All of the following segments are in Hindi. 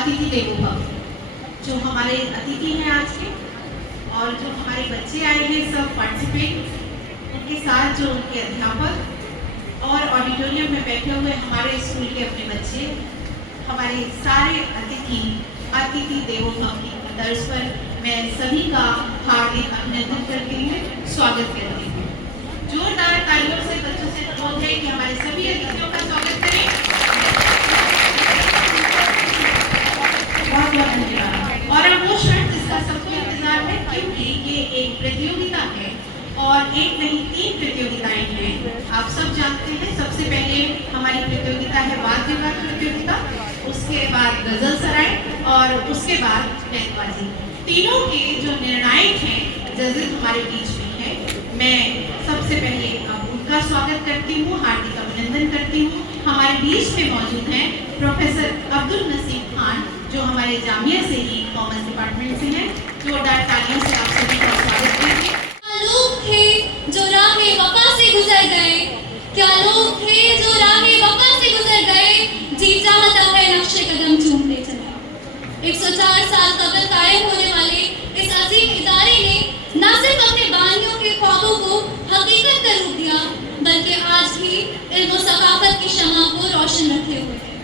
अतिथि देवो भव। जो हमारे अतिथि हैं आज के और जो हमारे बच्चे आए हैं सब पार्टिसिपेंट, उनके साथ जो उनके अध्यापक और ऑडिटोरियम में बैठे हुए हमारे स्कूल के अपने बच्चे, हमारे सारे अतिथि देवो भव की तर्ज पर मैं सभी का हार्दिक अभिनंदन करती हूँ, स्वागत करती हूँ। जोरदार तालियों से बच्चों से अनुरोध है कि हमारे सभी अतिथियों का स्वागत करें। बहुत बहुत धन्यवाद। और अब वो क्षण जिसका सबको इंतजार है, क्योंकि ये एक प्रतियोगिता है और एक नहीं 3 प्रतियोगिताएं हैं। आप सब जानते हैं, सबसे पहले हमारी प्रतियोगिता है वाद विवाद प्रतियोगिता, उसके बाद गजल सराय और उसके बाद बैंडबाजी। तीनों के जो निर्णायक हैं जजेस हमारे बीच में हैं। मैं सबसे पहले अब उनका स्वागत करती हूँ, हार्दिक अभिनंदन करती हूँ। हमारे बीच में मौजूद हैं प्रोफेसर अब्दुल नसीम खान, जो हमारे जामिया से ही कॉमर्स डिपार्टमेंट से हैं। जोरदार तालियों से आप सभी का स्वागत करेंगे। लोग थे जो राह वफा से गुजर गए, क्या लोग थे जो राह वफा से गुजर गए, जी चाहता है नक्शे कदम चूमते चला। 104 साल कबल कायम होने वाले इस अजीम इदारे ने न सिर्फ अपने बानियों के ख्वाबों को हकीकत का रूप दिया, बल्कि आज भी इल्म और सकाफत की शमा को रोशन रखे हुए है।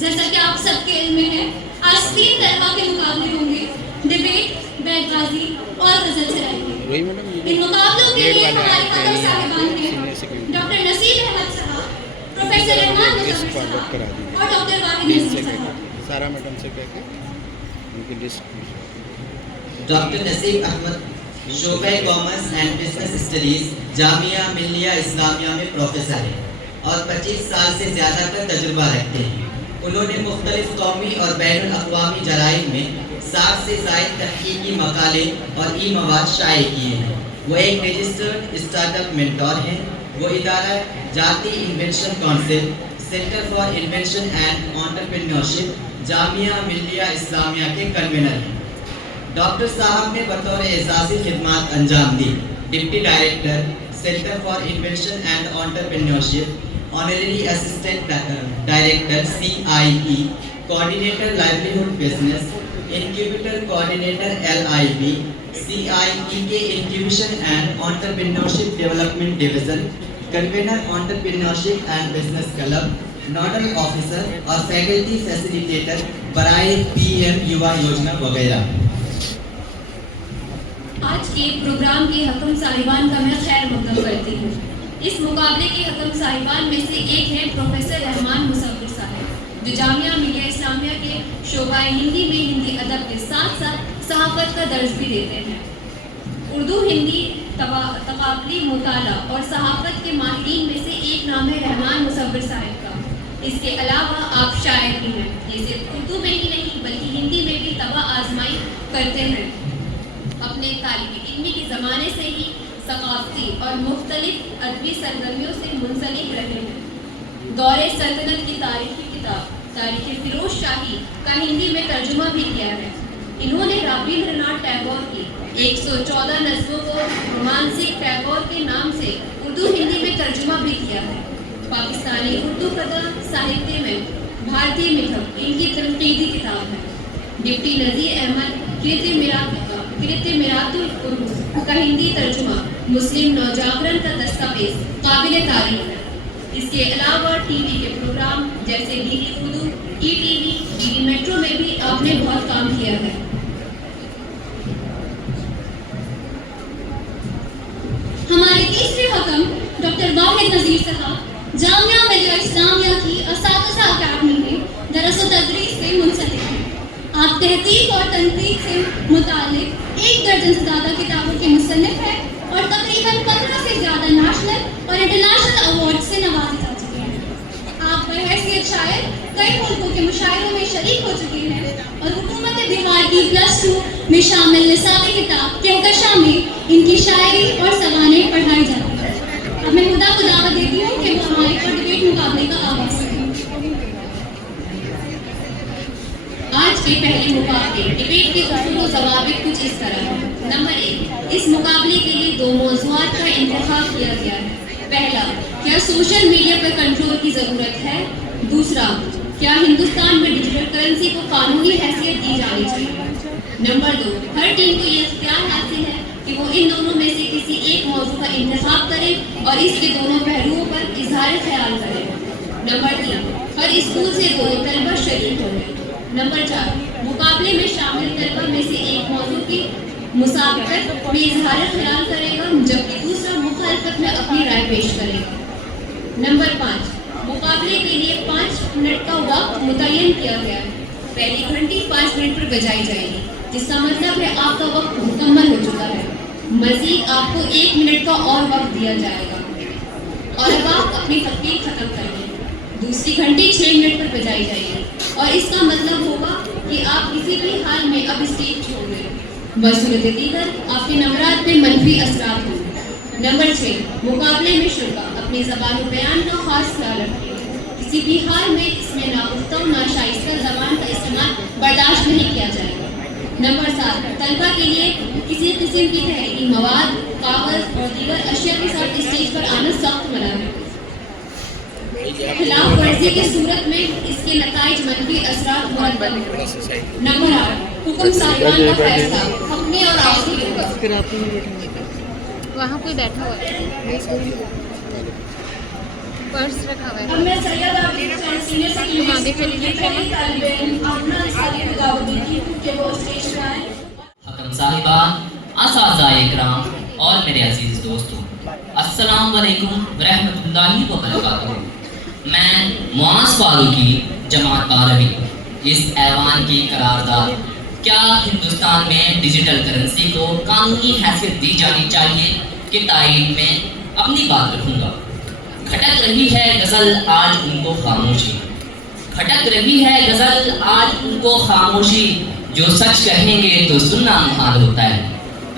जैसा कि आप सबके इल्म में है, आज 3 तरह के मुकाबले होंगे, डिबेट, बैटबाजी और गजल सराय। इन मुकाबलों के लिए हमारे हकम साहिबान हैं डॉक्टर नसीर अहमद साहब, प्रोफेसर रहमान मुजफ्फर साहब और डॉक्टर वाहिद नजीर साहब। सारा मैडम से कह के उनकी लिस्ट। डॉक्टर नसीर अहमद शोबे commerce and business studies Jamia Millia Islamia में प्रोफेसर हैं और 25 साल से ज़्यादा का तजुर्बा रखते हैं। उन्होंने मुख्तलिफ कौमी और बैनुल अक़वामी जराइद में 60 से ज़ायद तहक़ीक़ी मकाले और ई-मवाद शाये किए हैं। वो एक रजिस्टर्ड स्टार्टअप मेंटोर हैं। वो इदारा जाती invention council, centre for invention and entrepreneurship Jamia Millia Islamia के कन्वीनर हैं। डॉक्टर साहब ने बतौर एजाज़ी खिदमात अंजाम दी। Deputy director, centre for invention and entrepreneurship, honorary assistant director CIE, coordinator livelihood business, incubator coordinator LIB, CIE के incubation and entrepreneurship development division, convener entrepreneurship and business club, nodal officer और फैकल्टी फैसिलिटेटर बराए PM युवा योजना वगैरह। आज के प्रोग्राम के हकम साहिबान का मैं खैर मकदम करती हूँ। इस मुकाबले के हकम साहिबान में से एक है प्रोफेसर रहमान मुजफ्फर साहब, जो जामिया मिल्लिया इस्लामिया के शोबाए हिंदी में हिंदी अदब के साथ साथ सहाफ़त का दर्ज भी देते हैं। उर्दू हिंदी तकाबली मुताला और सहाफ़त के माहिरीन में से एक नाम है रहमान मुजफ्फर साहब का। इसके अलावा आप शायर भी हैं। ये सिर्फ उर्दू में ही नहीं बल्कि हिंदी में भी तवा आजमाई करते हैं। अपने तालिबी इल्मी के ज़माने से ही सकाफ़ती और मुख्तलिफ अदबी सरगर्मियों से मुंसलिक रहे हैं। दौरे सल्तनत की तारीखी किताब तारीख़ फ़िरोज़ शाही का हिंदी में तर्जुमा भी किया है। इन्होंने रवींद्रनाथ टैगोर की 114 नज़्मों को रोमांसिक टैगोर के नाम से उर्दू हिंदी में तर्जुमा भी किया है। पाकिस्तानी उर्दू कदम साहित्य में भारतीय मिथक इनकी तनकीदी किताब है। डिप्टी नज़ीर अहमद कृत्य मिरातुल उर्दू का हिंदी तर्जुमा मुस्लिम नौजागरण का दस्तावेज काबिल तारीफ है। इसके अलावा टीवी के प्रोग्राम जैसे DD Urdu, ETV, DD metro में भी आपने बहुत काम किया है। हमारे तीसरे हकम डॉक्टर वाहिद नजीर साहब जामिया मिल्लिया इस्लामिया की असातिज़ा अकादमी में दरस व तदरीस से मुंसलिक हैं। आप तहकीक और तनकीद से मुताल्लिक 1 दर्जन से ज़्यादा किताबों के मुसन्निफ हैं और तकरीबन 15 से ज़्यादा नेशनल और इंटरनेशनल अवार्ड से नवाजे जा चुके हैं। आप बहैसियत शायर कई मुल्कों के मुशायरों में शरीक हो चुके हैं और हुकूमत बिहार की +2 में शामिल निसाबी किताब कहकशा में इनकी शायरी और सवानें पढ़ाई जाती हैं। अब मैं खुदा को दावत देती हूँ कि वो हमारे और डिबेट मुकाबले का आगाज़ करें। आज के पहले मुकाबले डिबेट के उसूल व ज़वाबित कुछ इस तरह हैं। नंबर 1, इस मुकाबले के लिए 2 मौज़ूआत का इंतखाब किया गया है। पहला, क्या सोशल मीडिया पर कंट्रोल की ज़रूरत है? दूसरा, क्या हिंदुस्तान में डिजिटल करेंसी को कानूनी हैसियत दी जानी चाहिए? नंबर 2, हर टीम को ये इख्तियार हासिल है कि वो इन दोनों में से किसी एक मौजू का इंतखाब करे और इसके दोनों पहलुओं पर इजहार ख्याल करे। नंबर 3, हर स्कूल से 2 तलबा शरीक होंगे। नंबर 4, मुकाबले में शामिल तलबा में से एक मौजू की मुसाबकत में इजहार ख्याल करेगा जबकि दूसरा मुखालफत में अपनी राय पेश करेगा। नंबर 5, मुकाबले के लिए 5 मिनट का वक्त मुतय्यन किया गया है। पहली घंटी 5 मिनट पर बजाई जाएगी, जिसका मतलब है आपका वक्त मुकम्मल हो चुका है। मजीद आपको 1 मिनट का और वक्त दिया जाएगा और अब आप अपनी तकलीफ खत्म करेंगे। दूसरी घंटी 6 मिनट पर बजाई जाएगी और इसका मतलब होगा कि आप किसी भी हाल में अब स्टेज छोड़ रहे हैं। बसूरत दीगर आपके नंबरात में मनफी असरात होंगे। नंबर 6, मुकाबले में शुरा अपनी ज़बान बयान का खास ख्याल रखिए। किसी भी हाल में इसमें नापुख्ता और नाशाइस्ता ज़बान का इस्तेमाल बर्दाश्त नहीं किया जाएगा। नंबर 7, तलबा के लिए किसी किस्म की तहरीरी मवाद, कागज़ और दीगर अशिया के साथ स्टेज पर आना सख्त मना है। खिलाफ वर्जी की सूरत में इसके नताइज मनफी असरात मुरतब हैं। नंबर 8, हुक्म साहिबान का फैसला हक़नी और आखिरी होगा। वहाँ कोई बैठा हुआ है, पर्स रखा हुआ है। अब मैं Syed Abid Hussain senior secondary school की पहली तालिबे इल्म आमना अंसारी को दावत देती हूँ कि वो स्टेज पर आए। हकम साहिबान, असातिज़ा इकराम और मेरे अजीज़ दोस्तों, अस्सलाम वालेकुम रहमतुल्लाहि व बरकातुहू। मैं मुआज़ फारूकी, जमात 12वीं, इस ऐवान की करारदाद क्या हिंदुस्तान में डिजिटल करेंसी को कानूनी हैसियत दी जानी चाहिए के तायीद में अपनी बात रखूँगा। खटक रही है गज़ल आज उनको खामोशी, खटक रही है गज़ल आज उनको खामोशी, जो सच कहेंगे तो सुनना मुहाल होता है।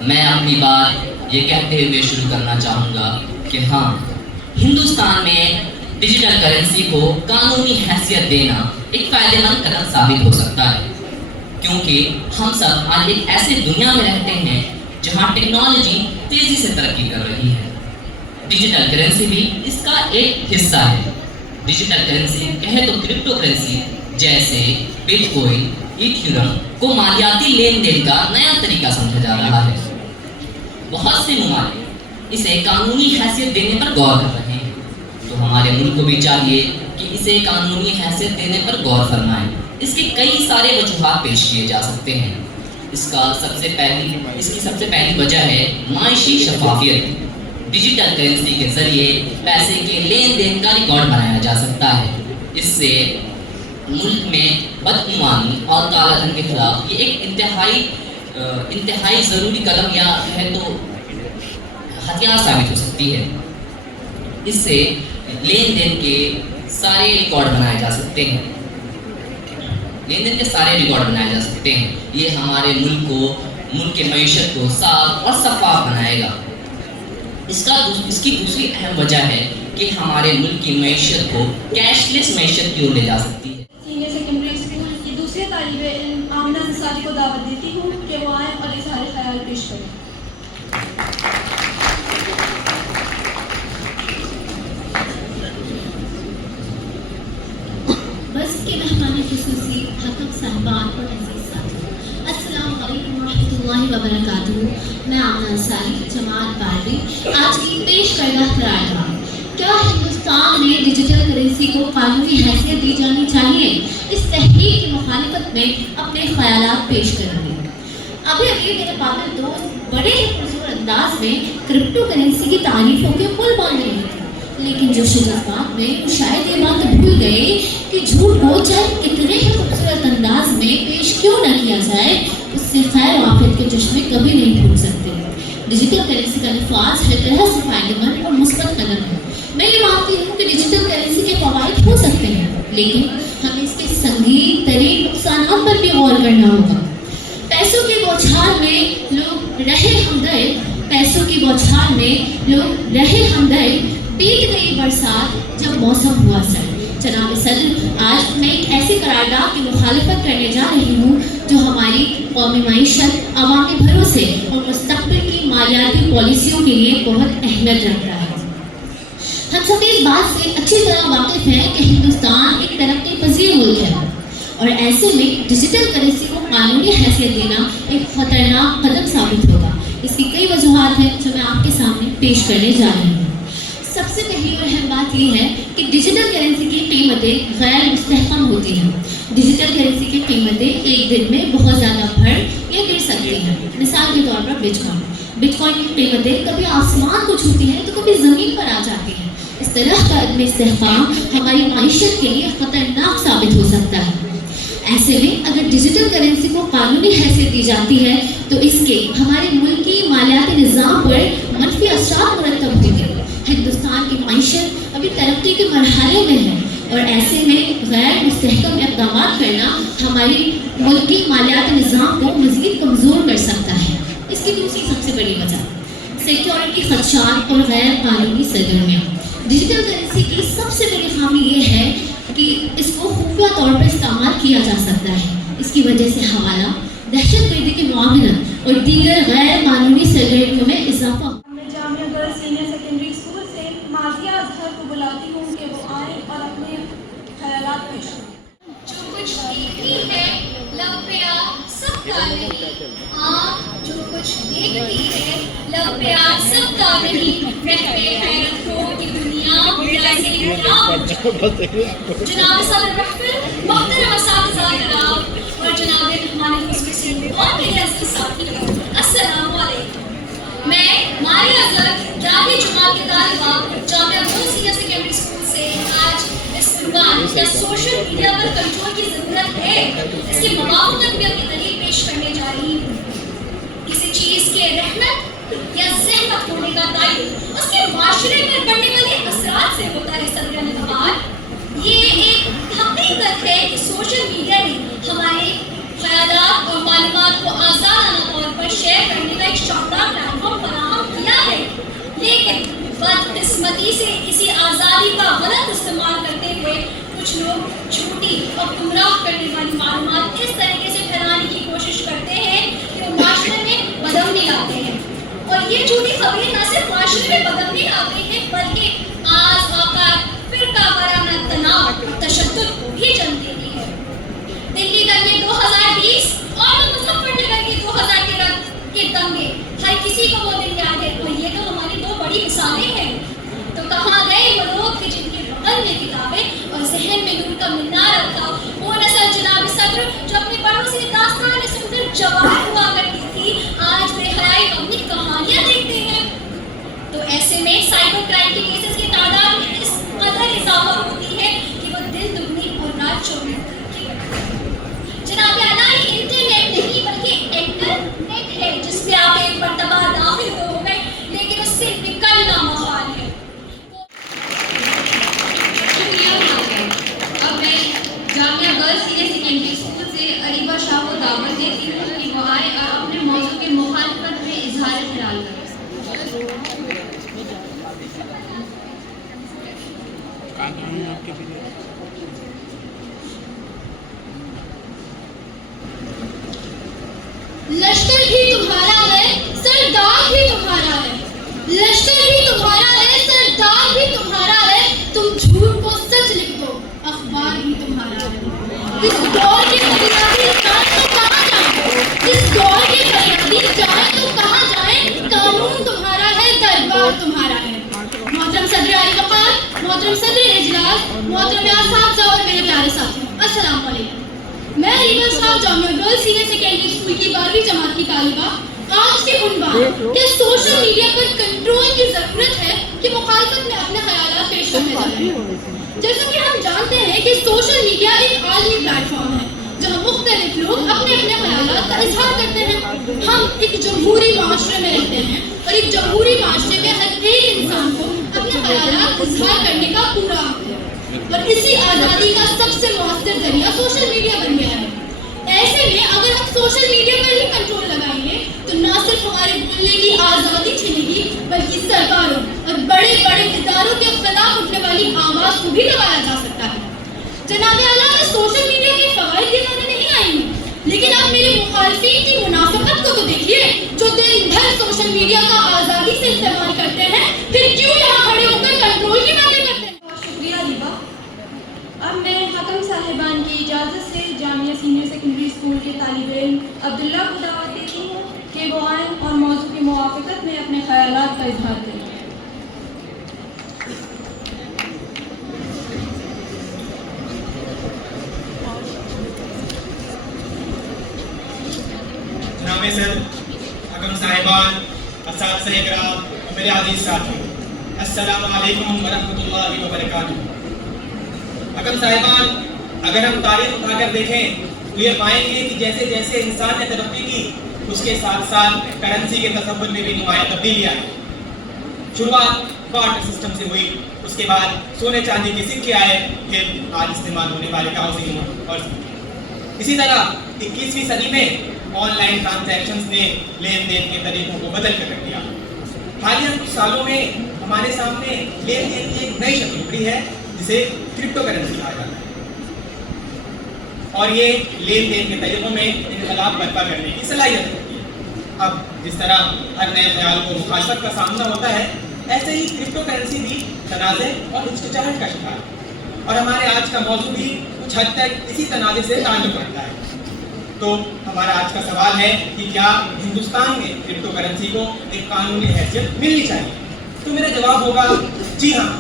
मैं अपनी बात ये कहते हुए शुरू करना चाहूँगा कि हाँ, हिंदुस्तान में डिजिटल करेंसी को कानूनी हैसियत देना एक फ़ायदेमंद कदम साबित हो सकता है, क्योंकि हम सब आज एक ऐसे दुनिया में रहते हैं जहाँ टेक्नोलॉजी तेज़ी से तरक्की कर रही है। डिजिटल करेंसी भी इसका एक हिस्सा है। डिजिटल करेंसी कहे तो क्रिप्टो करेंसी जैसे बिटकॉइन, इथेरियम को मालियाती लेन देन का नया तरीका समझा जा रहा है। बहुत से ममालिक इसे कानूनी हैसियत देने पर गौर कर रहे हैं, तो हमारे मुल्क को भी चाहिए कि इसे कानूनी हैसियत देने पर गौर फरमाएं। इसके कई सारे वजूहात पेश किए जा सकते हैं। इसकी सबसे पहली वजह है माशी शफाफियत। डिजिटल करेंसी के जरिए पैसे के लेन देन का रिकॉर्ड बनाया जा सकता है। इससे मुल्क में बदईमानी और कालाधन के खिलाफ ये एक इंतहाई ज़रूरी कदम या है तो हथियार साबित हो सकती है। इससे लेन देन के सारे रिकॉर्ड बनाए जा सकते हैं। ये हमारे मुल्क के मईशत को साफ और शफाफ बनाएगा। इसकी दूसरी अहम वजह है कि हमारे मुल्क की मईशत को कैशलेस मईशत की ओर ले जा सकती है। सीनियर सेकेंडरी स्कूल की दूसरे तालिबे इल्म आमना अंसारी को दावत देती हूँ कि वो आए और इजहार ख्याल पेश करें। बस के मेहमान खुसूसी हकम साहिबान और अजीज साथियों, अस्सलाम वालेकुम रहमतुल्लाहि व बरकातुहू। मैं आमना अंसारी, जमात 12वीं, आज की पेश करदा करारदाद क्या हिंदुस्तान में डिजिटल करेंसी को कानूनी हैसियत दी जानी चाहिए, इस तहरीक की मुखालिफत में अपने ख्यालात पेश करेंगे। अभी मेरे काबिल दोस्त बड़े ही पुरज़ोर अंदाज में क्रिप्टो करेंसी की तारीफों के पुल बांध रहे थे, लेकिन जो जज्बात में शायद ये बात भूल गए कि झूठ को चाहे कितने ही खूबसूरत अंदाज में पेश क्यों न किया जाए, उससे खैर वाफियत के चश्मे कभी नहीं भूल सकते। डिजिटल करेंसी का नफाज हर तरह से फायदेमंद और मुस्बत कदम है। मैं ये मानती हूँ कि डिजिटल करेंसी के फवाइद हो सकते हैं, लेकिन हमें इसके संगीन तरीन नुकसान पर भी गौर करना होगा। पैसों की बौछार में लोग रहे हमदर्द, बीत गई बरसात जब मौसम हुआ सर। जनाब सदर, आज मैं एक ऐसी करारदाद की मुखालिफत करने जा रही हूँ जो हमारी कौमी मईशत, अवामी भरोसे और मुस्तक़बिल की मालियाती पॉलिसियों के लिए बहुत अहमियत रख रहा है। हम सभी इस बात से अच्छी तरह वाकिफ़ हैं कि हिंदुस्तान एक तरक्की पजीर मुल्क ऐसे में डिजिटल करेंसी को कानूनी हैसियत देना एक खतरनाक कदम साबित होगा। इसकी कई वजूहात हैं जो मैं आपके सामने पेश करने जा रही हूँ। सबसे पहली और अहम बात यह है कि डिजिटल करेंसी की कीमतें गैर मुस्तहकम होती हैं। डिजिटल करेंसी की कीमतें एक दिन में बहुत ज़्यादा बढ़ या गिर सकती हैं। मिसाल के तौर पर बिटकॉइन की कीमतें कभी आसमान को छूती हैं तो कभी ज़मीन पर आ जाती हैं। इस तरह का अदम इस्तेहकाम हमारी माईशत के लिए ख़तरनाक साबित हो सकता है। ऐसे में अगर डिजिटल करेंसी को कानूनी हैसियत दी जाती है तो इसके हमारे मुल्की मालियाती निज़ाम पर मनफी असरात मुरतब होंगे। हिंदुस्तान की माईशत अभी तरक्की के मरहले में है और ऐसे में गैर मुस्तहकम इक़दाम करना हमारी मुल्की मालियाती निज़ाम को मज़ीद कमज़ोर कर सकता है। इसकी दूसरी सबसे बड़ी वजह सिक्योरिटी खदशात और गैर कानूनी सरगर्मियाँ। डिजिटल करेंसी की सबसे बड़ी खामी ये है कि इसको खुफिया तौर पर इस्तेमाल किया जा सकता है। इसकी वजह से हवाला, दहशतगर्दी की मुआवनत और दीगर गैर कानूनी सरगर्मियों में इजाफा। मैं Jamia girls senior secondary school से माजिया अजहर को बुलाती हूँ कि वो आए और अपने ख्यालात पेश करें। जो कुछ देखती है लब पे आ सबका नहीं, आँख जो कुछ देखती है लब पे आ सबका नहीं, रहते हैरत हो कि दुनिया कैसे क्या। जनाब सदर महफिल, मोहतरम असातिज़ा किराम और जनाब मेहमान खुशनसीब और मेरे अज़ीज़ साथी, अस्सलामु अलैकुम। मैं मारिया अज़हर जामी जमात की तालिबा Jamia girls senior secondary school से आज इस बयान या सोशल मीडिया पर कंट्रोल की ज़रूरत है इसके मवाक़ तक भी अपनी दलील पेश करने जा रही हूँ। किसी चीज़ के रहमत या ज़हमत होने का तायन उसके माशरे में पड़ने वाले असरात से होता है। सदर नज़ार ये एक हकीकत है कि सोशल मीडिया ने हमारे ख्यालात और मालूमात को आज़ादाना तौर पर शेयर करने का एक शानदार प्लेटफॉर्म फराहम किया है, लेकिन बदकिस्मती से इसी आज़ादी का गलत इस्तेमाल करते हुए कुछ लोग झूठी और गुमराह करने वाली मालूमात इस तरीके से फैलाने की कोशिश करते हैं कि वो माशरे में बदअमनी लाते हैं। और ये झूठी खबरें न सिर्फ माशरे में बदअमनी लाते हैं बल्कि आज़ औकात फिरका वाराना तनाव तशद्दुद को भी जन्म देती है। दिल्ली दंगे 2020 और मुजफ्फरनगर के 2013 के दंगे हर किसी को वो दिन याद है और ये तो हमारी दो बड़ी मिसालें हैं। तो कहाँ गए वो लोग कि जिनके बगल में किताबें और जहन में नूर का मीनार था, वो नस्ल जनाब सदर जो अपने बड़ों से दास्तान सुनकर जवान हुआ करती थी, आज बेहयाई अपनी कहानियाँ देखते हैं। तो ऐसे में साइबर क्राइम के केसेस की तादाद में इस कदर इजाफा होती है कि वो दिन दुगनी और रात चौगुनी तरक्की करती है। जनाब आला इंटरनेट नहीं बल्कि इंटरनेट है जिस पे आप एक मरतबा दाखिल हो गए लेकिन उससे निकलना मुहाल है। शुक्रिया अब मैं Jamia girls senior secondary school से अरीबा शाह को दावत देती हूँ कि वो आए और अपने मौजू के मुखालफत में इजहार ख्याल करें। लश्कर भी तुम्हारा है, सरदार भी तुम्हारा है। लश्कर भी तुम्हारा है, सरदार भी तुम्हारा है। तुम झूठ को सच लिख दो, अखबार भी तुम्हारा है। इस दौर के फरियादी जाए तो कहाँ जाए? इस दौर के फरियादी जाए तो कहाँ जाए? कानून तुम्हारा है, दरबार तुम्हारा है। मोहतरम सदर अली वक़ार, मोहतरम सदर इजलास, मोहतरम असातिज़ा और मेरे प्यारे साथियों, अस्सलाम वालेकुम। मैं Ariba Shah Jamia girls senior secondary school की 12वीं जमात की तालिबा आज से उन्वान कि सोशल मीडिया पर कंट्रोल की ज़रूरत है कि मुखालफत में अपने ख़यालात पेश करने जा रहे हैं। जैसा कि हम जानते हैं कि सोशल मीडिया एक आलमी प्लेटफॉर्म है जहाँ मुख्तलिफ लोग अपने अपने ख़यालात का इजहार करते हैं। हम एक जमहूरी माशरे में रहते हैं और एक जमहूरी माशरे में हर एक इंसान को अपने ख़यालात इजहार करने का पूरा हक है और इसी आज़ादी का सबसे मौसर जरिया सोशल मीडिया बन गया है। ऐसे में अगर हम सोशल मीडिया पर ही कंट्रोल लगाएंगे तो न सिर्फ हमारे बोलने की आज़ादी छिनेगी बल्कि सरकारों और बड़े बड़े इदारों के खिलाफ उठने वाली आवाज़ को भी दबाया जा सकता है। जनाब आला में सोशल मीडिया के फ़वाइद गिनाने नहीं आएंगे, लेकिन आप मेरे मुखालफिन की मुनाफिकत को तो देखिए जो दिन भर सोशल मीडिया का आज़ादी से इस्तेमाल करते हैं, फिर क्यों यहाँ खड़े होकर कंट्रोल की बातें करते हैं। शुक्रिया अरीबा। अब मैं हकम साहिबान की इजाज़त से जामिया सीनियर सेकेंडरी स्कूल के तालिब-इल्म अब्दुल्ला को दावत देती हूँ कि वो आएँ और मौजू की मुवाफ़क़त में अपने ख़यालात का इज़हार करें। जनाब सर, हकम साहिबान, असातिज़ा इकराम, मेरे अज़ीज़ साथियों, अस्सलामु अलैकुम वरहमतुल्लाहि वबरकातुहू। हकम साहिबान, अगर हम तारीख उठाकर देखें तो ये पाएंगे कि जैसे जैसे इंसान ने तरक्की की उसके साथ साथ करेंसी के तसव्वुर में भी नुमायाँ तब्दीली आई। शुरुआत बार्टर सिस्टम से हुई, उसके बाद सोने चांदी के सिक्के आए, फिर आज इस्तेमाल होने वाले कागज़ी नोट और सिक्के। इसी तरह 21वीं सदी में ऑनलाइन ट्रांजैक्शंस ने लेन देन के तरीकों को बदल कर रख दिया। हालिया कुछ सालों में हमारे सामने लेन देन की एक नई शक्ल उभरी है जिसे क्रिप्टो करेंसी कहा जाता है, और ये लेन देन के तरीकों में इनकलाब बर्पा करने की सलाहियत रखती है। अब जिस तरह हर नए ख्याल को मुखालफत का सामना होता है, ऐसे ही क्रिप्टो करेंसी भी तनाज़े और हिचकिचाहट का शिकार है, और हमारे आज का मौजू भी कुछ हद तक इसी तनाज़े से ताल्लुक़ रखता है। तो हमारा आज का सवाल है कि क्या हिंदुस्तान में क्रिप्टो करेंसी को एक कानूनी हैसियत मिलनी चाहिए? तो मेरा जवाब होगा जी हाँ,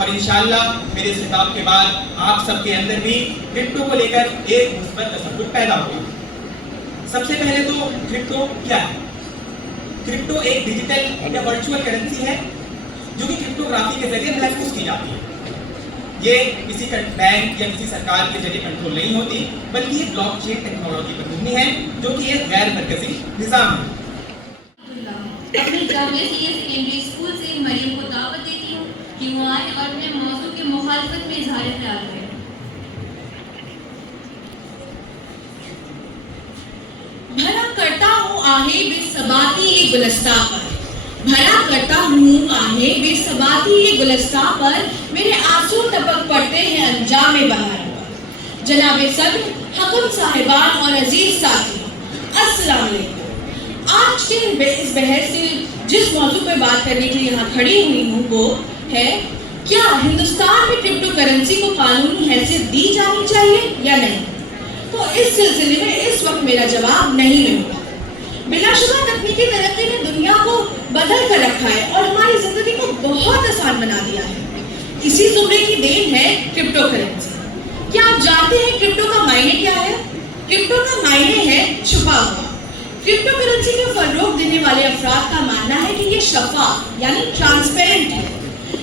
और इंशाअल्लाह मेरे इस खिताब के बाद आप सबके अंदर भी क्रिप्टो को लेकर एक मुस्बत तसव्वुर पैदा होगा। सबसे पहले तो क्रिप्टो क्या है? क्रिप्टो एक डिजिटल या वर्चुअल करेंसी है जो कि क्रिप्टोग्राफी के जरिए महफूज की जाती है। ये किसी बैंक या किसी सरकार के जरिए कंट्रोल नहीं होती, बल्कि ये ब्लॉकचेन टेक्नोलॉजी पर मबनी है, जो कि एक गैर मरकजी निज़ाम है। अपने जामिया सीनियर सेकेंडरी स्कूल से मरियम को दावत देती हूँ कि वो आए और अपने मौजू की मुखालफत में इज़हार ख्याल करें। भला करता हूँ आहे बेसबाती ये गुलस्ता पर, भला करता हूँ आहे बेसबाती ये गुलस्ता पर, मेरे आंसू टपक पड़ते हैं अंजाम बहार पर। जनाब सदर, हकम साहिबान और अजीज साथियों, अस्सलाम वालेकुम। आज के इस बहस से जिस मौजू पर बात करने के लिए यहाँ खड़ी हुई हूँ वो है, क्या हिंदुस्तान में क्रिप्टो करेंसी को कानूनी हैसियत दी जानी चाहिए या नहीं? तो इस सिलसिले में इस वक्त मेरा जवाब नहीं होगा। बिलाशुबा तकनीकी तरक्की ने दुनिया को बदल कर रखा है और हमारी जिंदगी को बहुत आसान बना दिया है। इसी जुमरे की देन है क्रिप्टो करेंसी। क्या आप जानते हैं क्रिप्टो का मायने क्या है? क्रिप्टो का मायने है छुपा हुआ। क्रिप्टो करेंसी को फरोग देने वाले अफराद का मानना है कि ये शफाफ यानी ट्रांसपेरेंट है,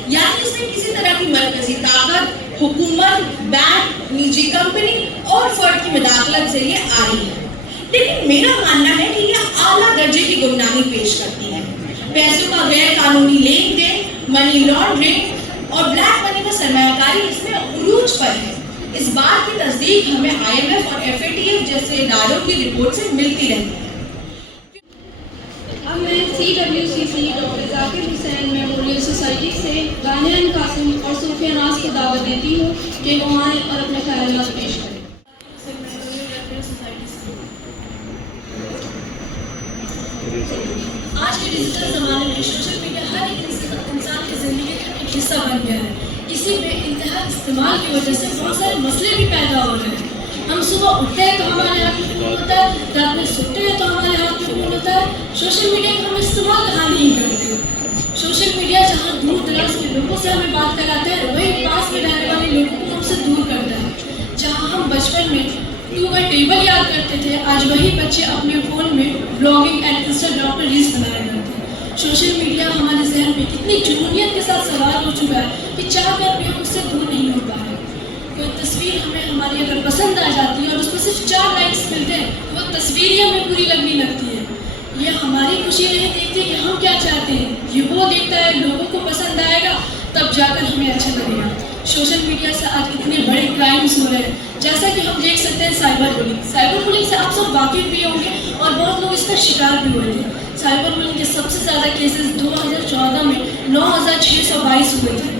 यानी इसमें किसी तरह की मरकजी ताकत, हुकूमत, बैंक, निजी कंपनी और फर्द की मुदाखलत से ये आ रही है। लेकिन मेरा मानना है कि यह आला दर्जे की गुमनामी पेश करती है। पैसों का गैर कानूनी लेन देन, मनी लॉन्ड्रिंग और ब्लैक मनी का सरमायाकारी इसमें उरूज पर है। इस बात की तस्दीक हमें IMF और FATF जैसे इदारों की रिपोर्ट से मिलती रहती है। अब मैं CWCC doctor Zakir Hussain memorial society से गानिया कासिम और सूफिया नाज को दावत देती हूँ कि वो आएँ और अपने ख्यालात पेश करें। आज के डिजिटल ज़माने में सोशल मीडिया हर एक इंसान की ज़िंदगी का एक हिस्सा बन गया है। इसी बेइंतहा इस्तेमाल की वजह से बहुत सारे मसले भी पैदा हो रहे हैं। हम सुबह उठते हैं तो हमारे हाथ में फ़ोन होता है, रात में सोते हैं तो हमारे हाथ में फ़ोन होता है। सोशल मीडिया का हम इस्तेमाल कहाँ नहीं करते। सोशल मीडिया जहाँ दूर दराज के लोगों से हमें बात कराता है, वही पास में रहने वाले लोगों को हमसे दूर करता है। जहाँ हम बचपन में 2 का टेबल याद करते थे, आज वही बच्चे अपने फ़ोन में ब्लॉगिंग एंड इंस्टाग्राम पर रील्स बनाए करते हैं। सोशल मीडिया हमारे जहन में कितनी जुनूनियत के साथ सवार हो चुका है कि चाह कर भी हम उससे दूर नहीं हो पा रहे। कोई तस्वीर हमें हमारी अगर पसंद आ जाती है और उसमें सिर्फ 4 लाइक्स मिलते हैं, वो तस्वीर ही हमें पूरी लगने लगती है। ये हमारी खुशी नहीं देखती कि हम क्या चाहते हैं, ये वो देखता है लोगों को पसंद आएगा तब जाकर हमें अच्छा लगेगा। सोशल मीडिया से आज इतने बड़े क्राइम्स हो रहे हैं, जैसा कि हम देख सकते हैं साइबर बुलिंग। साइबर बुलिंग से आप सब वाकिफ भी होंगे और बहुत लोग इसका शिकार भी हुए थे। साइबर बुलिंग के सबसे ज़्यादा केसेस 2014 में 9622 हुए थे।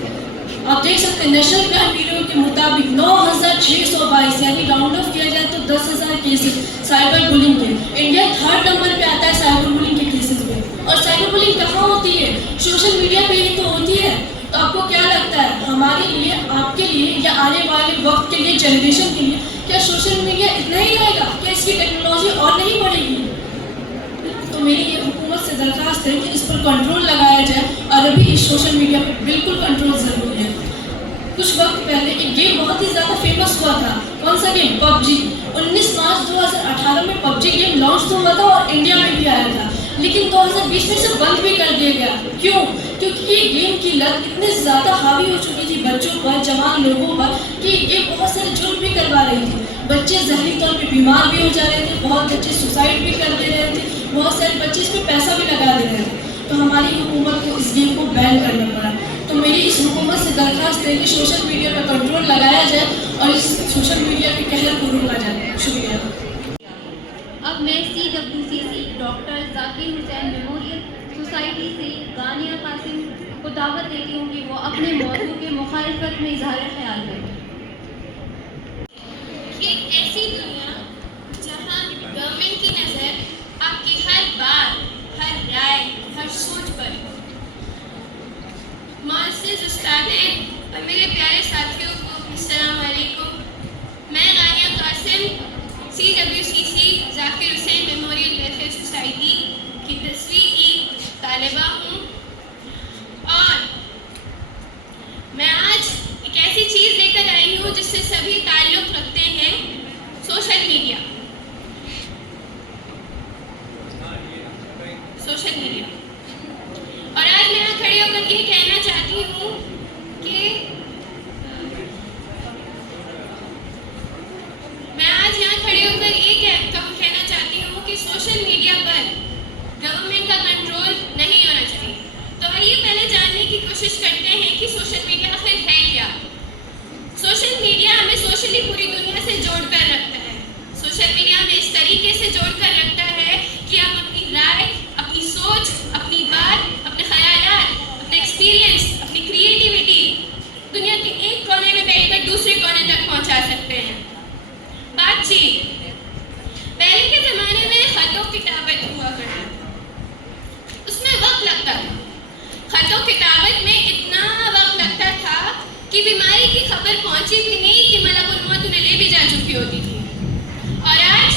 आप देख सकते हैं नेशनल क्राइम ब्यूरो के मुताबिक 9622 यानी राउंड ऑफ किया जाए तो 10,000 केसेस साइबर बुलिंग के। इंडिया 3rd नंबर पे आता है साइबर बुलिंग के केसेस में। और साइबर बुलिंग कहाँ होती है? सोशल मीडिया पे ही तो होती है। तो आपको क्या लगता है हमारे लिए, आपके लिए या आने वाले वक्त के लिए, जनरेशन के लिए, क्या सोशल मीडिया इतना ही रहेगा? क्या इसकी टेक्नोलॉजी और नहीं बढ़ेगी? तो मेरी ये हुकूमत से दरख्वास्त है कि इस पर कंट्रोल लगाया जाए और अभी इस सोशल मीडिया पर बिल्कुल कंट्रोल ज़रूरी है। कुछ वक्त पहले एक गेम बहुत ही ज़्यादा फेमस हुआ था। कौन सा गेम? पबजी। 19 मार्च 2018 में पबजी गेम लॉन्च तो हुआ था और इंडिया में भी आया था, लेकिन 2020 में से बंद भी कर दिया गया। क्यों? क्योंकि ये गेम की लत इतनी ज़्यादा हावी हो चुकी थी बच्चों पर, जवान लोगों पर, कि ये बहुत सारे जुर्म भी करवा रही थी। बच्चे जहरी तौर पे बीमार भी हो जा रहे थे, बहुत बच्चे सुसाइड भी कर दे रहे थे, बहुत सारे बच्चे इस पर पैसा भी लगा दे रहे थे। तो हमारी हुकूमत को इस गेम को बैन करना पड़ा। तो मेरी इस हुकूमत से दरख्वास्त है कि सोशल मीडिया पर कंट्रोल लगाया जाए और इस सोशल मीडिया के कहर को रोका जाए। शुक्रिया। अब मैं CWCC doctor Zakir Hussain memorial society से गानिया कासिम को दावत देती हूँ कि वो अपने मौजू के मुखालिफत में इजहार ख्याल करें। ये ऐसी दुनिया जहाँ गवर्नमेंट की नज़र आपकी हर बात, हर राय, हर सोच पर। मोअज़्ज़िज़ उस्तादें और मेरे प्यारे साथियों को अस्सलाम वालेकुम। मैं Ghania Qasim CWCC Zakir Hussain memorial welfare society की 10वीं की तालिबा हूँ और मैं आज एक ऐसी चीज़ लेकर आई हूँ जिससे सभी ताल्लुक़ रखते हैं, सोशल मीडिया। Social media. और आज मैं यहाँ खड़ी होकर ये कहना चाहती हूँ कि मैं आज यहाँ खड़ी होकर ये कहना चाहती हूँ कि सोशल मीडिया पर गवर्नमेंट का कंट्रोल नहीं होना चाहिए। तो आइए पहले जानने की कोशिश करते हैं कि सोशल मीडिया आखिर है क्या। सोशल मीडिया हमें सोशली पूरी दुनिया से जोड़कर रखता है। सोशल मीडिया हमें इस तरीके से जोड़कर रखता है कि हम अपनी राय, अपनी सोच, अपनी बात, अपने ख़यालात, अपने एक्सपीरियंस, अपनी क्रिएटिविटी दुनिया के एक कोने में बैठकर दूसरे कोने तक पहुंचा सकते हैं। बातचीत। पहले के ज़माने में ख़तों किताबत हुआ करता था, उसमें वक्त लगता था। ख़तों किताबत में इतना वक्त लगता था कि बीमारी की खबर पहुंची भी नहीं कि मलकुल मौत उन्हें ले भी जा चुकी होती थी। और आज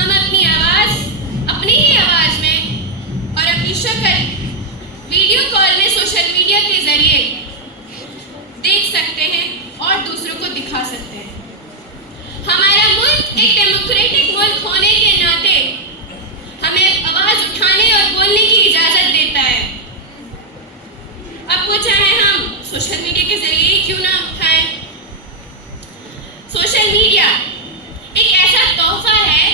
हम अपनी आवाज़, अपनी ही आवाज़ में और अपनी शक्ल वीडियो कॉल में सोशल मीडिया के ज़रिए देख सकते हैं और दूसरों को दिखा सकते हैं। हमारा मुल्क एक डेमोक्रेटिक मुल्क होने के नाते हमें आवाज़ उठाने और बोलने की इजाज़त देता है। अब वो चाहे हम सोशल मीडिया के ज़रिए ही क्यों ना उठाएं। सोशल मीडिया एक ऐसा तोहफा है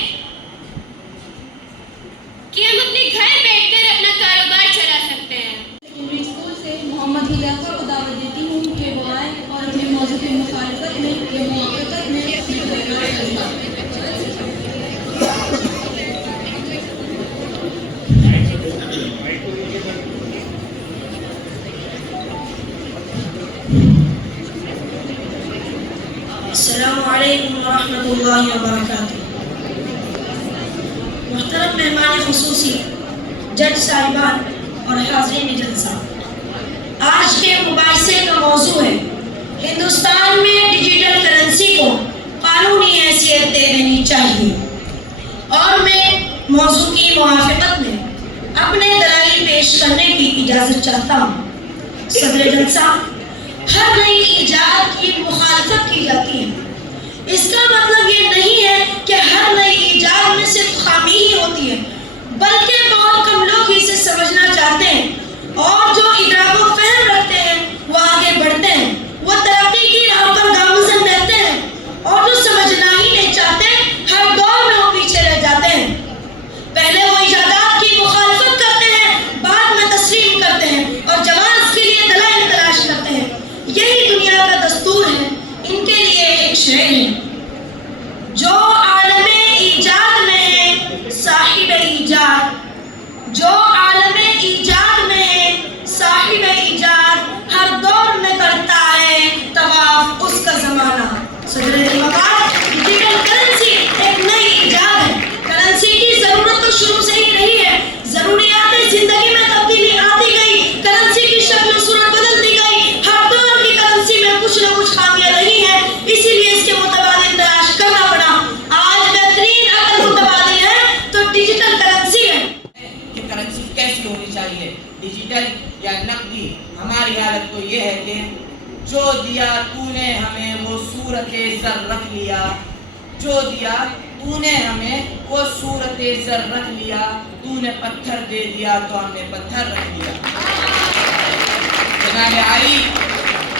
कि हम अपने घर बैठकर अपना कारोबार चला सकते हैं। सेकेंडरी स्कूल से मोहम्मद हुदैफा को दावत देती हूँ कि वो आए और अपने मौजू की मुखालफत में या मुआफ़क़त में अस्सलामु अलैकुम वरहमतुल्लाहि वबरकातुहू। मुहतरम मेहमान खुसूसी, जज साहिबान और हाज़रीन जलसा, आज के मुबाहिसे का मौजू है हिंदुस्तान में डिजिटल करेंसी को कानूनी हैसियत दे देनी चाहिए। और मैं मौजू की मुआफ़क़त में अपने दलाइल पेश करने की इजाज़त चाहता हूँ। सदर जलसा, हर नई ईजाद की मुखालफत की जाती है। इसका मतलब ये नहीं है कि हर नई ईजाद में सिर्फ खामी ही होती है, बल्कि बहुत कम लोग इसे समझना चाहते हैं और जो इदराक व फहम रखते हैं वो आगे बढ़ते हैं, वो तरक्की की राह पर गामज़न रहते हैं और जो समझना ही नहीं चाहते हर दौर में वो पीछे रह जाते हैं। पहले वो इजादात की मुखालफत करते हैं, बाद में तस्लीम करते हैं और जवाब के लिए दलाइल तलाश करते हैं। यही दुनिया का दस्तूर है। इनके लिए एक शेर है, जो आलमे ईजाद में है साहिब ईजाद, जो आलमे ईजाद में है साहिब ईजाद, हर दौर में करता है तवाफ उसका ज़माना। डिजिटल करेंसी एक नई ईजाद है। करेंसी की ज़रूरत तो शुरू से ही रही है। ज़रूरियात ज़िंदगी में तब्दीली आती गई, करेंसी की शक्ल सूरत बदलती गई। हर दौर की करेंसी में कुछ न कुछ खामियां रही हैं, इसीलिए डिजिटल या नकदी, हमारी हालत तो ये है कि जो दिया तूने हमें वो सूरत ज़र रख लिया, जो दिया तूने हमें वो सूरत ज़र रख लिया, तूने पत्थर दे दिया तो हमने पत्थर रख लिया। जनाब आली,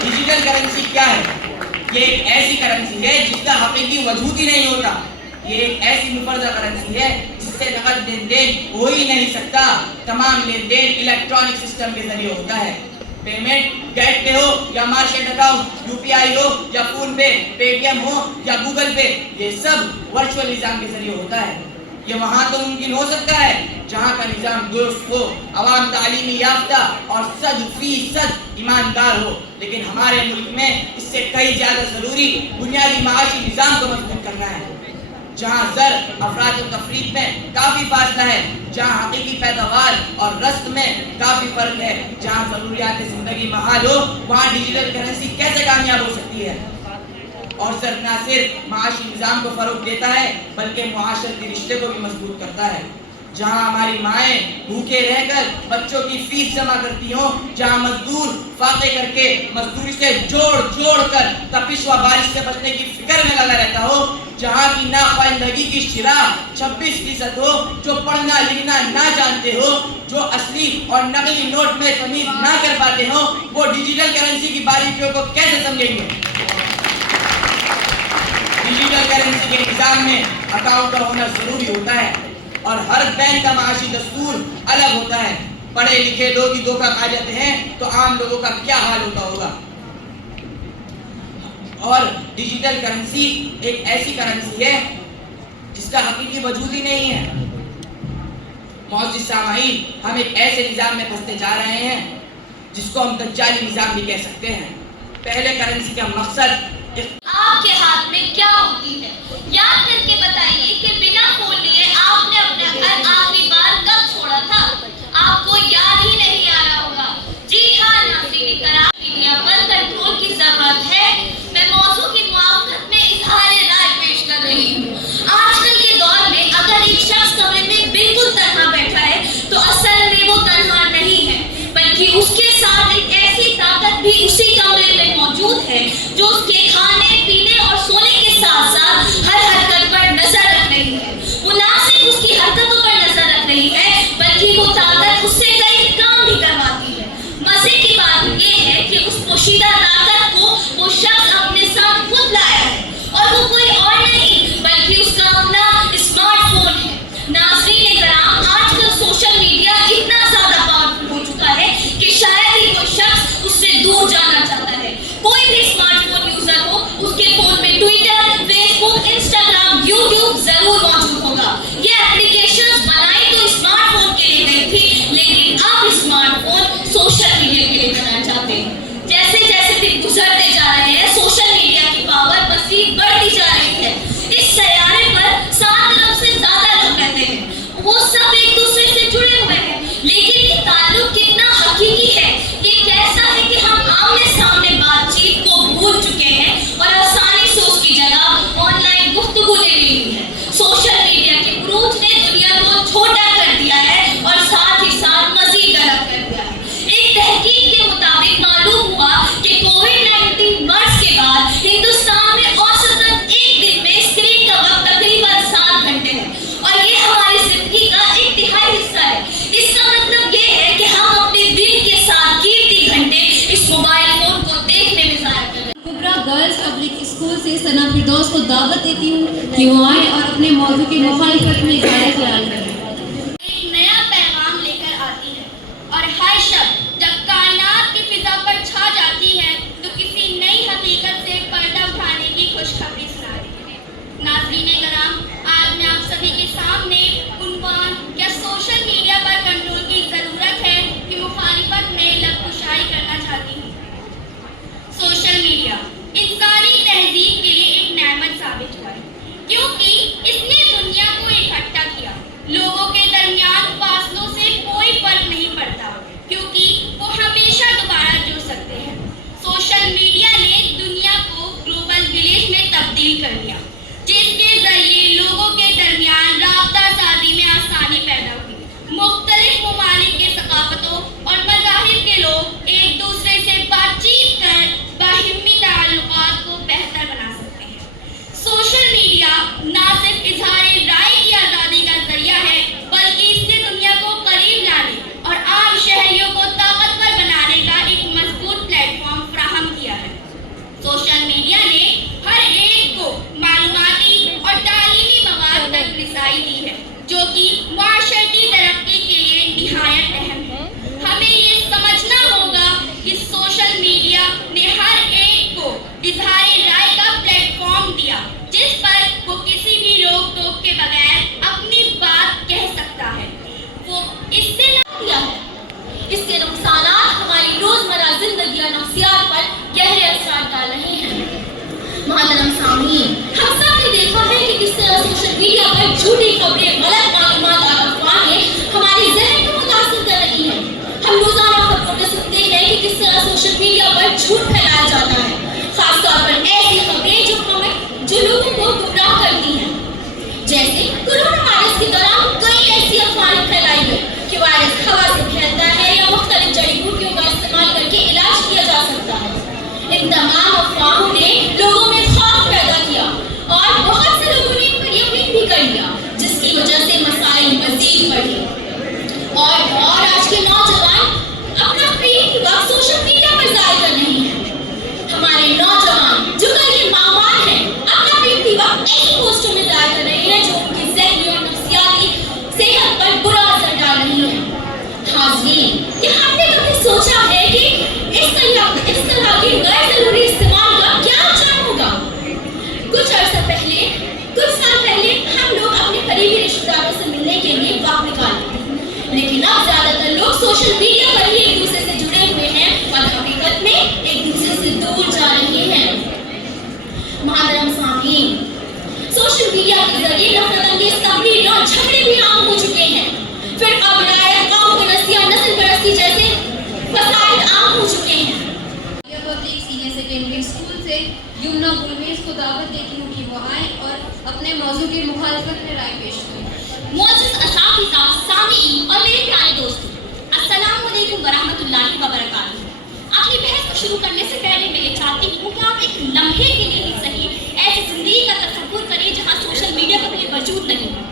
डिजिटल करेंसी क्या है? ये एक ऐसी करेंसी है जिसका हकीकी वजूद ही नहीं होता। ये एक ऐसी मुफर्रदा करेंसी है जिससे नकद लेन देन हो ही नहीं सकता। तमाम लेन देन इलेक्ट्रॉनिक सिस्टम के जरिए होता है। पेमेंट गेट पे हो या मार्शेट अकाउंट, यूपीआई हो या फोन पे, पेटीएम हो या गूगल पे, ये सब वर्चुअल निज़ाम के जरिए होता है। ये वहाँ तो मुमकिन हो सकता है जहाँ का निज़ाम दुरुस्त हो, अवाम तालीमी याफ्ता और 100% ईमानदार हो, लेकिन हमारे मुल्क में इससे कई ज़्यादा ज़रूरी बुनियादी माशी निज़ाम को मजबूत करना है। जहाँ ज़र अफराद और तफरीक में काफ़ी फासला है, जहाँ हकीकी पैदावार और रस्क में काफ़ी फ़र्क है, जहाँ ज़रूरियात ज़िंदगी महाल हो, वहाँ डिजिटल करेंसी कैसे कामयाब हो सकती है? और ज़र ना सिर्फ माशी निज़ाम को फ़रोग़ देता है बल्कि मुआशरती रिश्ते को भी मजबूत करता है। जहाँ हमारी माएँ भूखे रहकर बच्चों की फीस जमा करती हों, जहाँ मजदूर फाके करके मजदूरी से जोड़ कर तपिश व बारिश से बचने की फिक्र में लगा रहता हो, जहाँ की नाख्वानदगी की शिरा 26% हो, जो पढ़ना लिखना ना जानते हो, जो असली और नकली नोट में तमीज़ ना कर पाते हो, वो डिजिटल करेंसी की बारीकियों को कैसे समझेंगे? डिजिटल करेंसी के निज़ाम में अकाउंट का होना ज़रूरी होता है और हर बैंक का माशी दस्तूर अलग होता है। पढ़े लिखे लोग ही धोखा खा जाते हैं तो आम लोगों का क्या हाल होता होगा? और डिजिटल करेंसी एक ऐसी करेंसी है जिसका हकीकी वजूद ही नहीं है। मौजूद सामाईन, हम एक ऐसे निज़ाम में फंसते जा रहे हैं जिसको हम दज्जाली निज़ाम भी कह सकते हैं। पहले करेंसी का मकसद आपके हाथ में क्या होती है? याद करके बताइए कि बिना फोन लिए आपने अपना घर आखिरी बार कब छोड़ा था? आपको याद ही नहीं आ रहा होगा। जी हाँ नाज़रीन कराम, मीडिया पर कंट्रोल की जरूरत है। मैं मौजू की मुआवजत में इज़हार राय पेश कर रही हूँ। आजकल के दौर में अगर एक शख्स कमरे में बिल्कुल तन्हा बैठा है तो असल में वो तन्हा नहीं है, बल्कि उसके साथ एक ऐसी ताकत भी उसी कमरे में मौजूद है जो उसके खाने पीने और सोने के साथ साथ हर हरकत पर नजर रख रही है। वो ना सिर्फ उसकी हरकतों पर नजर रख रही है बल्कि वो ताकत उससे कई काम भी करवाती है। मजे की बात ये है कि उस पोशीदा ताकत को वो शख्स अपने साथ खुद लाया है और वो कोई और नहीं बल्कि उसका अपना स्मार्टफोन है। नाज़रीन कराम, आजकल सोशल मीडिया इतना ज्यादा पावरफुल हो चुका है कि शायद ही कोई शख्स उससे दूर जाना चाहता है। कोई भी स्मार्टफोन यूजर हो, उसके फोन में ट्विटर, फेसबुक, इंस्टाग्राम, यूट्यूब जरूर मौजूद होगा। ये एप्लीकेशंस बनाई तो स्मार्टफोन के लिए गई थी, लेकिन अब स्मार्टफोन सोशल मीडिया के लिए बनाना चाहते हैं। जैसे जैसे दिन गुजरते जा रहे हैं, सोशल मीडिया की पावर मज़ीद बढ़ती जा रही है। इस सैयारे पर 7 अरब से ज्यादा लोग रहते हैं। वो सब एक दूसरे से जुड़े हुए हैं, लेकिन ये ताल्लुक कितना हकीकी है, ये कैसा है कि हम आमने सामने बातचीत को भूल चुके हैं और आसानी से उसकी जगह ऑनलाइन गुफ्तगू ले ली है। सोशल मीडिया के उरूज ने दुनिया को छोटा कर दिया है और साथ ही साथ मजीद अलग कर दिया है। एक तहकीक के मुताबिक मालूम हुआ कि कोविड-19 मर्ज के बाद हिंदुस्तान में औसतन एक दिन में स्क्रीन का वक्त तकरीबन 7 घंटे है और ये हमारी जिंदगी का एक तिहाई हिस्सा है। इसका मतलब ये है कि हम अपने दिन के साथ कीमती घंटे इस मोबाइल फोन को देखने में ज़ाया कर रहे हैं। कुबरा गर्ल्स पब्लिक स्कूल से सना फिरदौस को दावत देती हूँ कि वो आए और अपने मौजू की मुखालिफत में इज़हार ख्याल करें। एक नया पैगाम लेकर आती है और हर शब्द जब कायनात की फिजा पर छा जाती है तो किसी नई हकीकत से पर्दा उठाने की खुशखबरी सुना रही है। नाज़रीन कराम, आज मैं आप सभी के सामने उन्वान क्या सोशल मीडिया पर कंट्रोल की ज़रूरत है कि मुखालिफत में लबकुशाई करना चाहती हूँ। सोशल मीडिया इंसानी तहजीब के लिए एक नेमत साबित हुआ है, क्योंकि इसने दुनिया को इकट्ठा किया। लोगों के दरमियान फासलों से कोई फर्क नहीं पड़ता, क्योंकि वो हमेशा दोबारा जुड़ सकते हैं। सोशल मीडिया ने दुनिया को ग्लोबल विलेज में तब्दील कर दिया, जिसके जरिए लोगों के दरमियान राब्ता साजी में आसानी पैदा हुई। मुख्तलिफ ममालिक के सकाफतों और के बगैर अपनी बात कह सकता है, वो इससे किया है। इसके नुकसानात हमारी रोजमर्रा जिंदगी और नफ्सियात पर गहरे असर डाल रहे हैं। मोहतरम सामीन, हम सब ने देखा है कि किस तरह सोशल मीडिया पर झूठी खबरें, गलत मालूमात और अफवाहें हमारी ज़हन को मुतासिर कर रही हैं। हम रोजाना खबरों में सुनते हैं कि किस तरह सोशल मीडिया पर झूठ फैलाया जाता है, खासतौर पर ऐसी खबरें जो लोगों को गुमराह करती हैं। जैसे कोरोना वायरस के दौरान कई ऐसी अफवाहें फैलाई गई कि वायरस हवा से फैलता है या मुख्तलिफ जड़ी बूटियों का इस्तेमाल करके इलाज किया जा सकता है। इन तमाम अफवाहों ने लोगों में खौफ पैदा किया और बहुत से लोगों ने इन पर यकीन भी कर लिया, जिसकी वजह से मसाइल मजीद बढ़े। और आज के नौजवान अपना फ्री वक्त सोशल मीडिया पर जाया कर रहे हैं। हमारे नौजवान जो कल के माँ-बाप हैं, अपना फ्री वक्त ऐसी पोस्टों में जाया कर रहे हैं जो उनकी ज़हनी और नफ्सियाती सेहत पर बुरा असर डाल रही है। हाज़रीन, क्या हमने कभी सोचा है कि इस तरह के गैर ज़रूरी इस्तेमाल का क्या नुकसान होगा? कुछ साल पहले हम लोग अपने करीबी रिश्तेदारों से मिलने के लिए वक्त निकालते थे, लेकिन अब ज़्यादातर लोग सोशल मीडिया पर ही एक दूसरे से जुड़े हुए हैं और हकीकत में एक दूसरे से दूर जा रहे हैं। मोहतरम सामीन, सोशल मीडिया के जरिए नफरत अंगेज तहरीर और झगड़े भी आम हो चुके हैं। फिर अब विलायत, कौम परस्ती और नस्ल परस्ती जैसे मसाइल आम हो चुके हैं। पब्लिक सीनियर सेकेंडरी स्कूल से युमना गुलमेज को दावत देती हूँ कि वो आए और अपने मौजू की मुखालफत में राय पेश करें। मोअज़्ज़िज़ असातिज़ा, सामीईन और मेरे प्यारे दोस्तों, अस्सलामु अलैकुम वरहमतुल्लाहि वबरकातुहू। अपनी बहस को शुरू करने से पहले मैं ये चाहती हूँ कि आप एक लम्हे के लिए ही सही ऐसी जिंदगी का तसव्वुर करें जहाँ सोशल मीडिया का कोई वजूद नहीं है।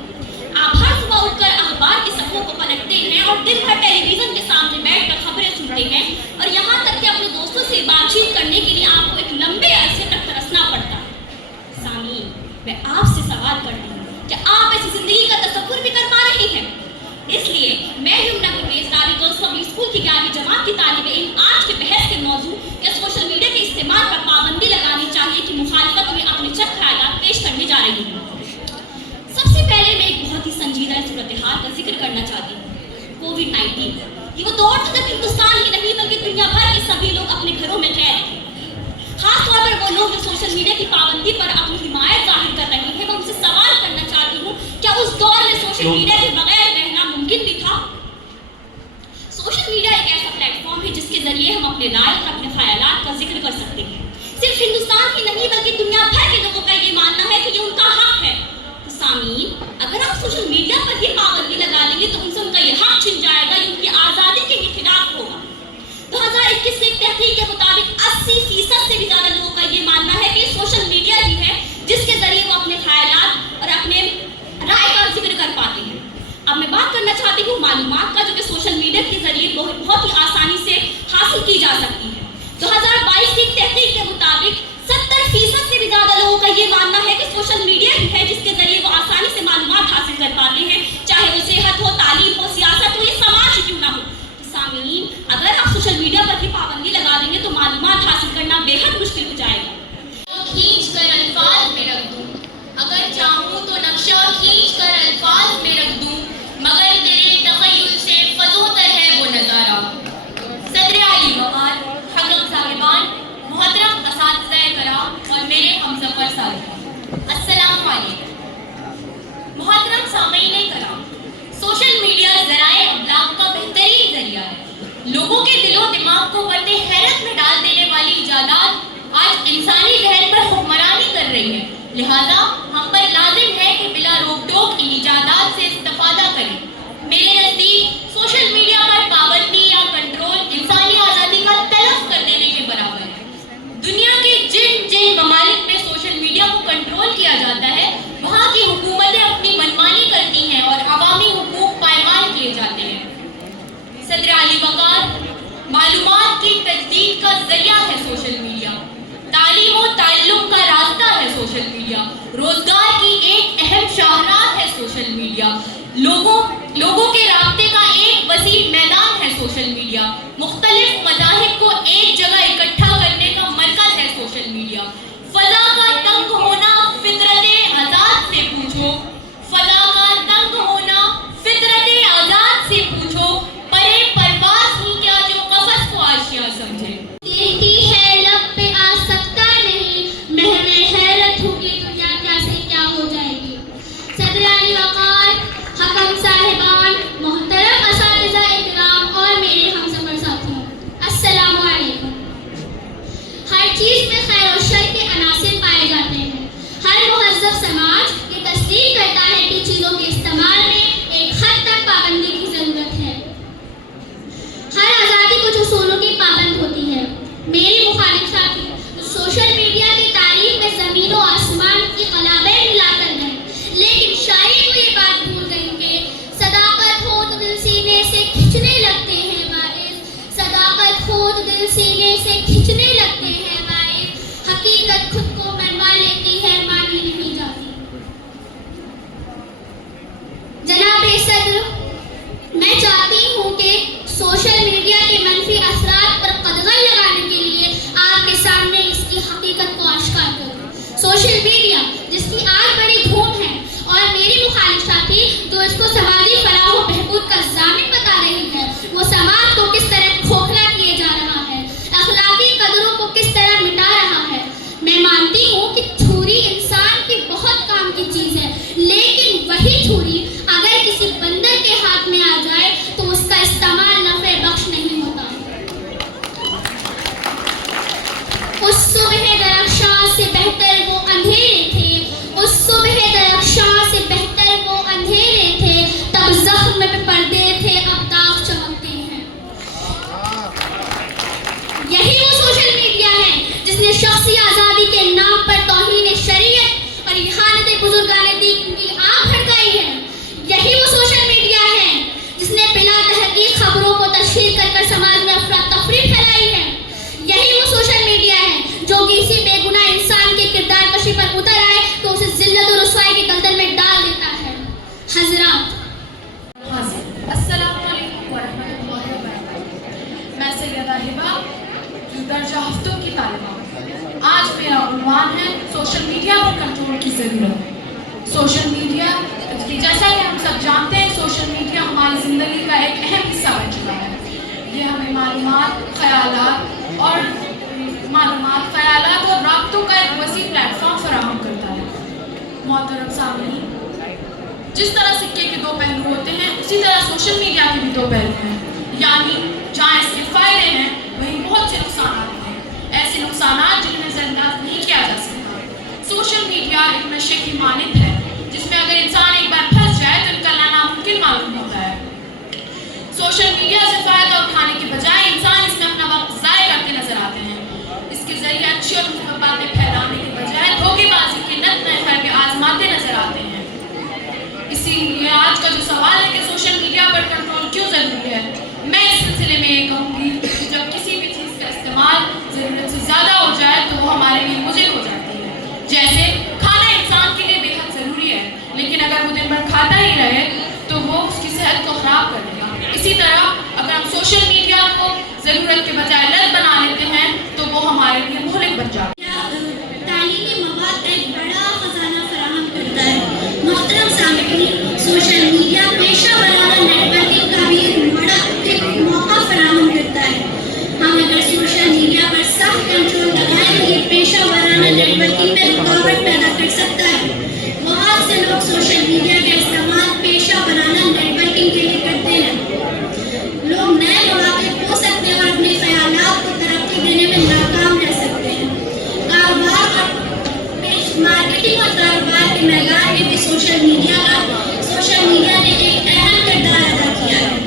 आप हर सुबह उठकर अखबार के सफ़ों को पलटते हैं और दिन भर टेलीविज़न के सामने बैठकर खबरें सुनते हैं और यहाँ तक कि अपने दोस्तों से बातचीत करने के लिए आपको एक लंबे अरसे तक तरसना पड़ता है। सामीन, मैं आपसे सवाल करती हूँ कि आप ऐसी जिंदगी का तसव्वुर भी कर पा रही हैं? इसलिए मैं युमना गुलमेज गर्ल्स पब्लिक स्कूल की 11वीं जमात की तालिब इल्म आज के बहस के मौजू या सोशल मीडिया के इस्तेमाल पर पाबंदी लगानी चाहिए की मुखालफत में अपने चंद ख्यालात पेश करने जा रही हूँ। सबसे पहले मैं एक बहुत ही संजीदा सूरत हाल का जिक्र करना चाहती हूँ। कोविड-19 ये वो दौर था जब हिंदुस्तान ही नहीं बल्कि दुनिया भर के सभी लोग अपने घरों में कैद थे। खासतौर पर वो लोग जो सोशल मीडिया की पाबंदी पर अपनी हिमायत जाहिर कर रहे हैं, मैं उनसे सवाल करना चाहती हूँ, क्या उस दौर में सोशल मीडिया के बगैर रहना मुमकिन भी था? सोशल मीडिया एक ऐसा प्लेटफॉर्म है जिसके जरिए हम अपने राय और अपने ख्यालात का जिक्र कर सकते हैं। सिर्फ हिंदुस्तान ही नहीं बल्कि दुनिया भर के लोगों का ये मानना है कि ये उनका हक है। तो सामीन, अगर आप सोशल मीडिया पर ही पाबंदी लगा देंगे तो उनसे उनका ये हक छिन जाएगा, ये उनकी आज़ादी के खिलाफ होगा। 2021 से एक तहकीक के मुताबिक 80% से भी ज़्यादा लोगों का ये मानना है कि सोशल मीडिया ही है जिसके जरिए वो अपने ख्यालात और अपने राय का जिक्र कर पाते हैं। अब मैं बात करना चाहती हूँ मालूमात का, जो कि सोशल मीडिया के जरिए बहुत ही आसानी से हासिल की जा सकती है। 2022 की तहकीक के मुताबिक 70% से भी ज़्यादा लोगों का ये मानना है कि सोशल मीडिया ही है जिसके जरिए वो आसानी से मालूमात हासिल कर पाते हैं, चाहे वो सेहत हो, तालीम हो, सियासत हो या समाज ही क्यों ना हो। सामीन, अगर आप सोशल मीडिया पर ही पाबंदी लगा देंगे तो मालूमात हासिल करना बेहद मुश्किल हो जाएगा। खींच कर अल्फाज में रख दूं, अगर चाहूं तो नक्शा खींच कर अल्फाज में रख दूं, मगर तेरे तखय्युल से फजोतर है वो नज़ारा। सदर आली वक़ार, हज़रत साहिबान, मोहतरम असातिज़ाए कराम और मेरे हमसफ़र साथियों, अस्सलामु अलैकुम। मोहतरम सामईने कराम, सोशल मीडिया ज़राए अब्लाग का बेहतरीन जरिया है। लोगों के दिलो दिमाग को बड़े हैरत में डाल देने वाली इजादात आज इंसानी जहन पर हुक्मरानी कर रही है। लिहाजा हम पर लाजिम है कि बिला रोक टोक इन इजादात से इस्तेफादा करें। मेरे नज़दीक सोशल मीडिया पर पाबंदी या कंट्रोल इंसानी आज़ादी का तलफ कर देने के बराबर है। दुनिया के जिन ममालिक में सोशल मीडिया को कंट्रोल किया जाता है, वहाँ की हुकूमतें अपनी मनमानी करती हैं और अवामी हुकूक पायमाल किए जाते हैं। सदर आली वक़ार, मालूमात की तजदीद का जरिया है सोशल मीडिया, तालीम और ताल्लुम का रास्ता है सोशल मीडिया, रोजगार की एक अहम शाहराह है सोशल मीडिया, लोगों के राब्ते का एक वसी मैदान है सोशल मीडिया, मुख्तलिफ मज़ाहिब को एक जगह इकट्ठा करने का मरकज़ है सोशल मीडिया। फ़ज़ा का तंग होना फितरत आज़ाद से पूछो, सोशल मीडिया जिसकी आज बड़ी धूम है और मेरी मुखालिफ साथी तो इसको समाजी फलाह व बहबूद का ज़ामिन बता रही है, वो समाज को किस तरह खोखला किए जा रहा है, अखलाकी कदरों को किस तरह मिटा रहा है। मैं मानती हूँ कि छुरी इंसान की बहुत काम की चीज़ है, लेकिन वही छुरी अगर किसी बंदर के हाथ में आ जाए तो उसका इस्तेमाल नफ़े बख्श नहीं होता। उस सुबह दरख्शां से बेहतर वो अंधेरे थे, उस सुबह दरख्शां से बेहतर वो अंधेरे थे, तब जख्म पे पर्दे थे, अब दाग चमकते हैं। यही वो सोशल मीडिया है जिसने शख्सी आज़ादी के नाम पर तौहीन शरीयत और इहानत बुजुर्गाने दीन की आग भड़काई है। यही वो सोशल मीडिया है जिसने बिला तहकीक खबरों को तशहीर कर समाज में अफरा तफरी फैलाई है। यही वो सोशल मीडिया है जो किसी बेगुनाह इंसान के किरदार कशी पर उतर आए तो उसे जिल्लत और रुसवाई के दलदल में डाल देता है। हज़रात, अस्सलाम वालेकुम व रहमतुल्लाहि व बरकातुहू। मैं सैयदा हिबा दर्जा हफ्तों की तालिबा। आज मेरा उन्वान है सोशल मीडिया पर कंट्रोल की ज़रूरत। सोशल मीडिया, जैसा कि हम सब जानते हैं, सोशल मीडिया हमारी ज़िंदगी का एक अहम हिस्सा बन चुका है। ये हमें मालूमात, ख़यालात और राब्तों का एक वसी प्लेटफॉर्म फराहम करता है। मोहतरम सामीन, जिस तरह सिक्के के दो पहलू होते हैं, उसी तरह सोशल मीडिया के भी दो पहलू हैं। यानी जहाँ इसके फ़ायदे हैं वहीं बहुत से नुकसान हैं, ऐसे नुकसान जिन्हें नज़रअंदाज नहीं किया जा सकता। सोशल मीडिया एक नशे की मानंद है जिसमें अगर इंसान एक बार फंस जाए तो निकलना नामुमकिन मालूम होता है। सोशल मीडिया से फ़ायदा उठाने के बजाय इंसान इसमें अपना वक्त ज़ाय करते नजर आते हैं। इसके ज़रिए अच्छी और मुफीद बातें फैलाने के बजाय धोखेबाजी के नए हरबे आजमाते नजर आते हैं। इसीलिए आज का जो सवाल है कि सोशल मीडिया पर कंट्रोल क्यों ज़रूरी है, मैं इस सिलसिले में ये कहूँगी कि जब किसी भी चीज़ का इस्तेमाल ज़रूरत से ज़्यादा हो जाए तो वो हमारे लिए मुज़िर हो जाती है। जैसे खाना इंसान के लिए बेहद ज़रूरी है, लेकिन अगर वो दिन भर खाता ही रहे तो वो उसकी सेहत को ख़राब कर देगा। इसी तरह अगर हम सोशल मीडिया को ज़रूरत के बजाय लत बना लेते हैं तो वो हमारे लिए मुहलिक बन जाता है। तालीमी मवाद एक बड़ा खजाना फराहम करता है। मोहतरम सामीन, सोशल मीडिया पेशा वराना नेटवर्किंग का भी एक मौका फराहम करता है। हम अगर सोशल मीडिया पर सख्त कंट्रोल लगाएं तो ये पेशा वराना नेटवर्किंग में रुकावट पैदा कर सकता है। बहुत से लोग सोशल मीडिया का इस्तेमाल पेशा वराना नेटवर्किंग के लिए करते हैं। लोग नए मौके खो सकते हैं और अपने ख्यालात को तरक्की देने में नाकाम रह सकते हैं। मार्केटिंग और कारोबार के मैदान में भी सोशल मीडिया ने एक अहम किरदार अदा किया है।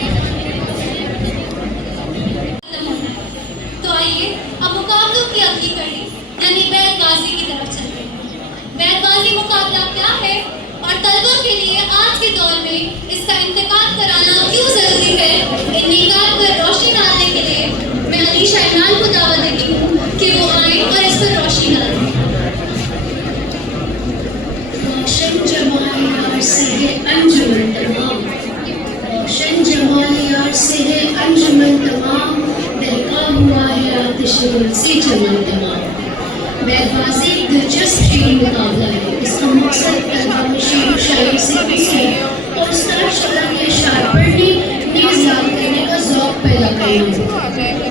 तो आइए अब मुकाबलों की अगली कड़ी यानी बैतबाजी की तरफ चलते हैं। बैतबाजी मुकाबला क्या है और तलबा के लिए आज के दौर में इसका इंतकाल कराना क्यों ज़रूरी है, इन निकात पर रोशनी डालने के लिए मैं अलीशा इमरान को दावत देती हूँ कि वो आए और इस पर रोशनी डालें। रोशन जमाल यार से है अंजुमन तमाम, रोशन जमाल यार से है अंजुमन तमाम, दहका हुआ है आतिश गुल से चमन तमाम। बैतबाजी एक दिलचस्प खेल मुकाबला है। इसका मकसद तलबा में शेर व शायरी से किसी और उस तरह शक्ल के अशार पढ़ने नीज़ याद करने का ज़ौक़ पैदा करना।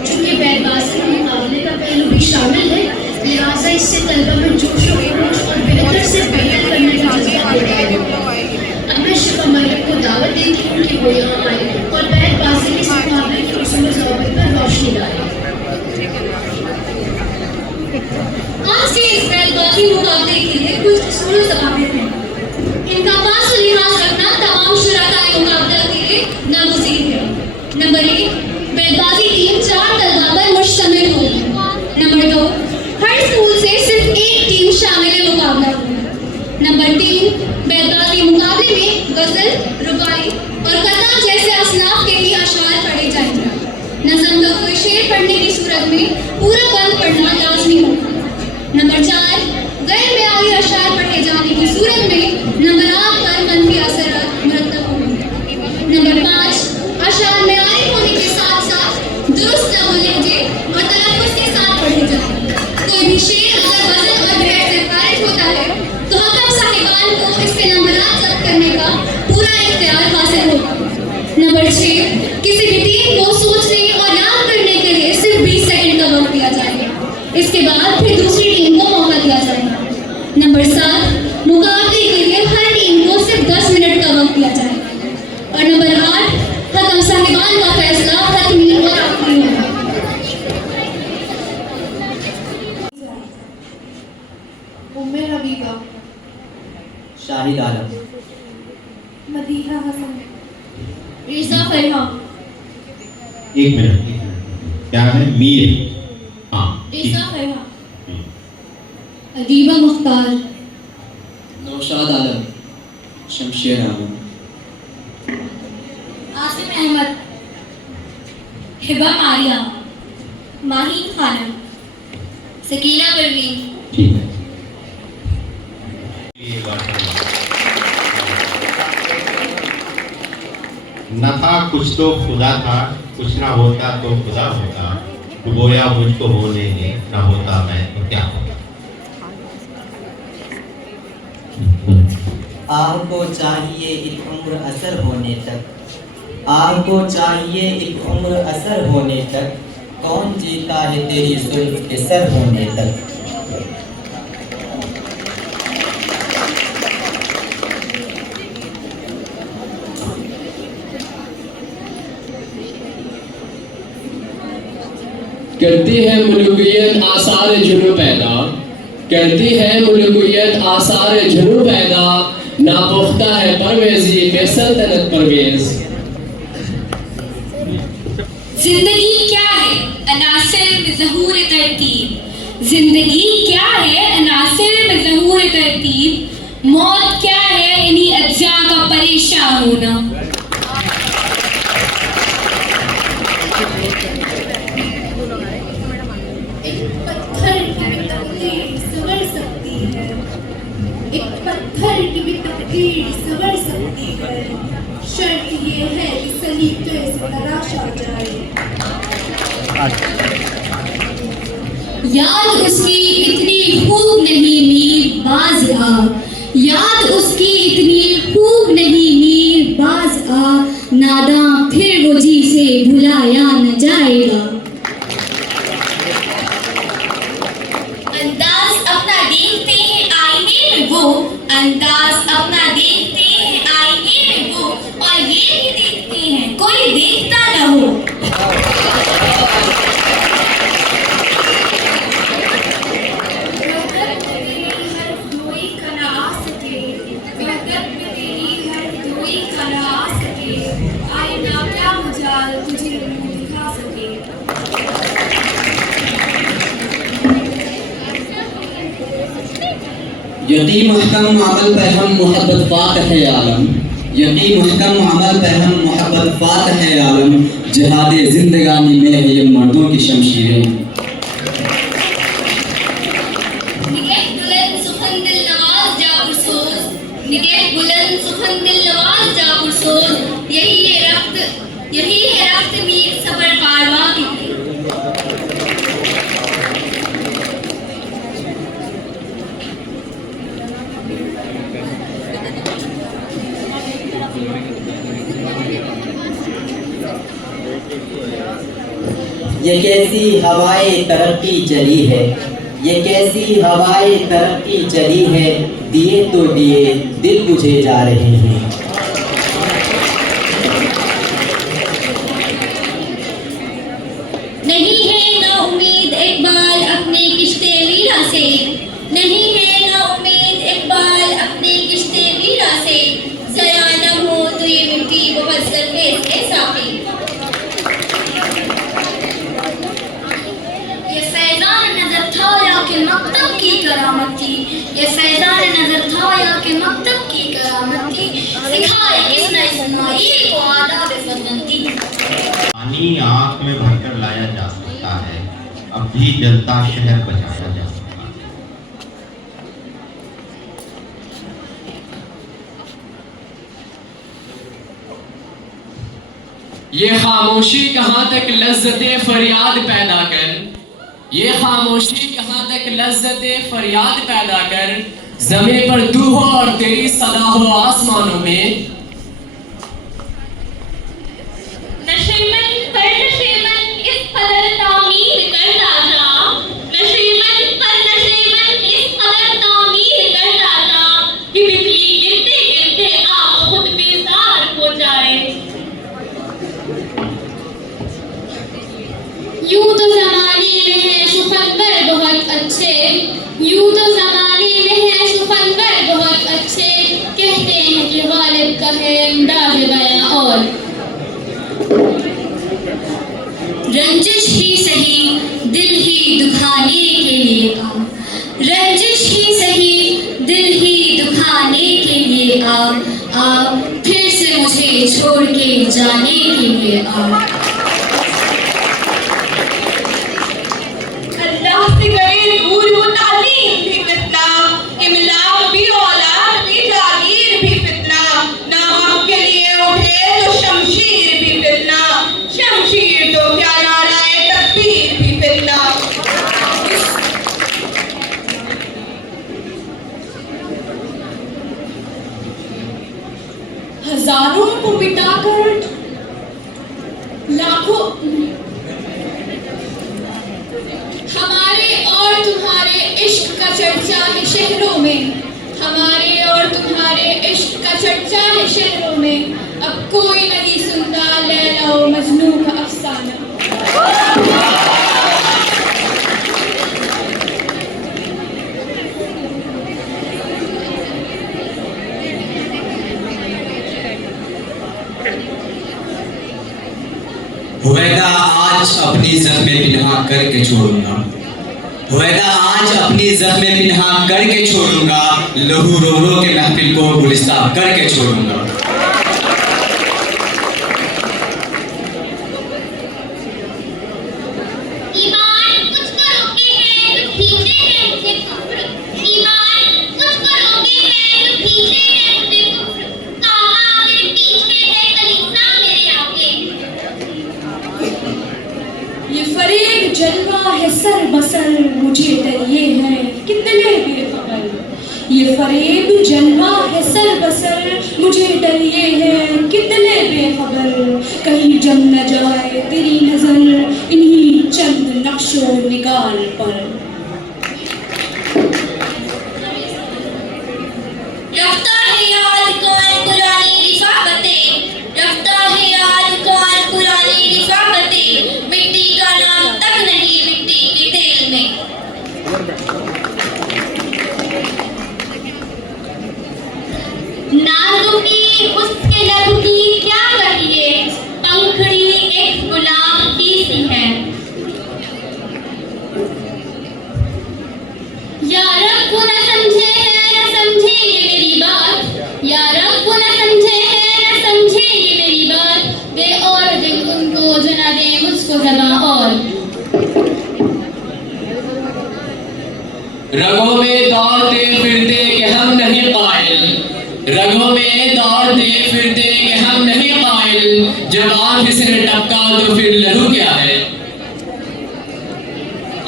चूँकि बैतबाजी में मुकाबले का पहलू भी शामिल है, लिहाजा इससे तलबा में जोश व खरोश और बेहतर से बेहतर करने का जज्बा पैदा होगा। अब मैं शिफा मरियम को दावत देती हूँ कि वो यहाँ आए और बैतबाजी के इस मुकाबले के उसूल व ज़वाबित पर रोशनी डालें। आज के इस बैतबाजी मुकाबले के लिए कुछ उसूल व ज़वाबित हैं। इनका पास लिहाज रखना तमाम शुरकाए मुकाबला के लिए नागुज़ीर है। नंबर 1, बैतबाजी टीम 4 तलबा पर मुश्तमिल होगी। नंबर 2, हर स्कूल से सिर्फ एक टीम शामिल मुकाबला होगी। नंबर 3, बैतबाजी मुकाबले में गज़ल, रुबाई और कथा जैसे असनाफ के भी अशार पढ़े जाएंगे। नज़म का कोई शेर पढ़ने की सूरत में पूरा बंद पढ़ना लाजमी होगा। नंबर 4, गैर मेआरी अशार पढ़े जाने की सूरत में नंबरात पर मंफी असरात मुरतब होंगे। नंबर 5, अशार मेआरी होने के साथ साथ दुरुस्त लहजे और तलफ़्फ़ुज़ के साथ पढ़े जाएंगे। कोई भी शेर अगर वज़न और बहर से खारिज होता इख्तियार हासिल होगा। नंबर 6, किसी भी टीम को सोचने और याद करने के लिए सिर्फ 20 सेकंड का वक्त दिया जाएगा। इसके बाद फिर दूसरी टीम को मौका दिया जाएगा। नंबर 7, मुकाबले के लिए हर टीम को सिर्फ 10 मिनट का वक्त दिया जाएगा। और नंबर 8, हकम साहिबान का फैसला हतमी और आखिरी होगा। उम्मे हबीबा, शाहिद आलम, मदीहा हसन, रिजा फरहा, एक मिनट, क्या है? मीर, हाँ, रिजा फरहा, अदीबा मुख्तार, नौशाद आलम, शमशेर आलम, आसिम अहमद, हिबा मारिया, माहीन खानम, सकीना परवीन। ठीक है। न था कुछ तो खुदा था, कुछ ना होता तो खुदा होता, डुबोया मुझको होने दे, न होता मैं तो क्या होता। आग को चाहिए एक उम्र असर होने तक, आग को चाहिए एक उम्र असर होने तक, कौन जीता है तेरी जुल्फ के सर होने तक। करती है मुल्कियत आसार जुनू पैदा, करती है मुल्कियत आसार जुनू पैदा, नापुख्ता है परवेज़ी बेसल्तनत परवेज़। जिंदगी क्या है अनासिर में ज़हूर तरतीब, जिंदगी क्या है अनासिर में ज़हूर तरतीब, मौत क्या है इन्हीं अज्जा का परेशान होना। एक पत्थर की भी तकदीर संवर सकती है, शर्त ये है कि सलीके से तराशा जाए। याद उसकी इतनी खूब नहीं मीर बाज आ, याद उसकी इतनी खूब नहीं मीर बाज आ, नादां फिर वो जी से भुलाया न जाएगा। अंदाज अपना देखते हैं आईने में वो, अंदाज अपना देखते हैं आईने में वो, और ये भी देखते हैं कोई देखता न हो। यकीन महकम अमल पर हम मोहब्बत फात है आलम, यकीन महकम अमल पर हम मोहब्बत फात है आलम, जिहादे जिंदगानी में है ये मर्दों की शमशीरें। निगाह बुलंद सुखन दिल नवाज जा पुरसोज, निगाह बुलंद सुखन दिल नवाज जा पुरसोज, यही है रख्त मीर सबर कारवां की। ये कैसी हवाएं तरक्की चली है, ये कैसी हवाएं तरक्की चली है, दिए तो दिए दिल बुझे जा रहे हैं। नहीं है ना उम्मीद इकबाल अपने किश्ते वीरा से, नहीं है ना उम्मीद इकबाल अपने किश्ते वीरा से, जया न हो तो ये मिट्टी बहुत सरफेस के साफी। ये फैज़ान नजर था या कि मकतब की करामत थी, ये फैज़ान नजर था या कि मकतब की करामत थी, सिखाए किसने इस्माइल को आदाब फजलती। पानी आँख में भरकर लाया जा सकता है, अब भी जलता शहर बचाया जा सकता है। ये खामोशी कहाँ तक लज्जते फरियाद पैदा कर, ये खामोशी कहाँ तक लज्जते फरियाद पैदा कर, ज़मीं पर तू हो और तेरी सदा हो आसमानों में। लिए आ फिर से मुझे छोड़ के जाने के लिए आ। अल्लाह से करे दूर वो तालीम भी फितना, इमलाक भी औलाद भी जागीर भी फितना, ना हम के लिए उठे तो शमशीर भी फितना, शमशीर तो क्या नाराए तकबीर भी फितना। हजारों को मिटाकर लाखों, हमारे और तुम्हारे इश्क का चर्चा है शहरों में, हमारे और तुम्हारे इश्क का चर्चा है शहरों में, अब कोई नहीं सुनता लैला और मजनू का अफसाना। हुवैदा आज अपनी ज़ख्मे पिन्हा करके छोड़ूंगा, हुवैदा आज अपनी ज़ख्मे पिन्हा करके छोड़ूंगा, लहू रो रो के महफिल को गुलिस्ता करके छोड़ूंगा। ईमान मुझको रोके है तो खींचे है मुझे कुफ्र, ईमान मुझको रोके है तो खींचे है मुझे कुफ्र, काबा मेरे पीछे है कलीसिया मेरे आगे। ये फरेब जलवा है सर बसर मुझे डरिए है कितने बेखबर, ये फरेब जलवा है सर बसर मुझे डरिए है कितने बेखबर, कहीं जम न जाए तेरी नजर इन्हीं चंद नक्शो निगार पर। रफ्ता है याद कौन पुरानी रिफाकतें, रफ्ता है याद कौन पुरानी रिफाकतें, मिट्टी का नाम तक नहीं मिट्टी के तेल में। नाजुकी उसके लब की क्या कहिए, पंखड़ी एक गुलाब की सी है। या रब न समझे है न समझे ये मेरी बात, या रब न समझे है न समझे ये मेरी बात, दे और दिल उनको जो न दे मुझको ज़बां और। रगों में दौड़ते फिरते कि हम नहीं कायल, रगों में दौड़ते फिरते कि हम नहीं कायल, जब आंख से टपका तो फिर लहू क्या है।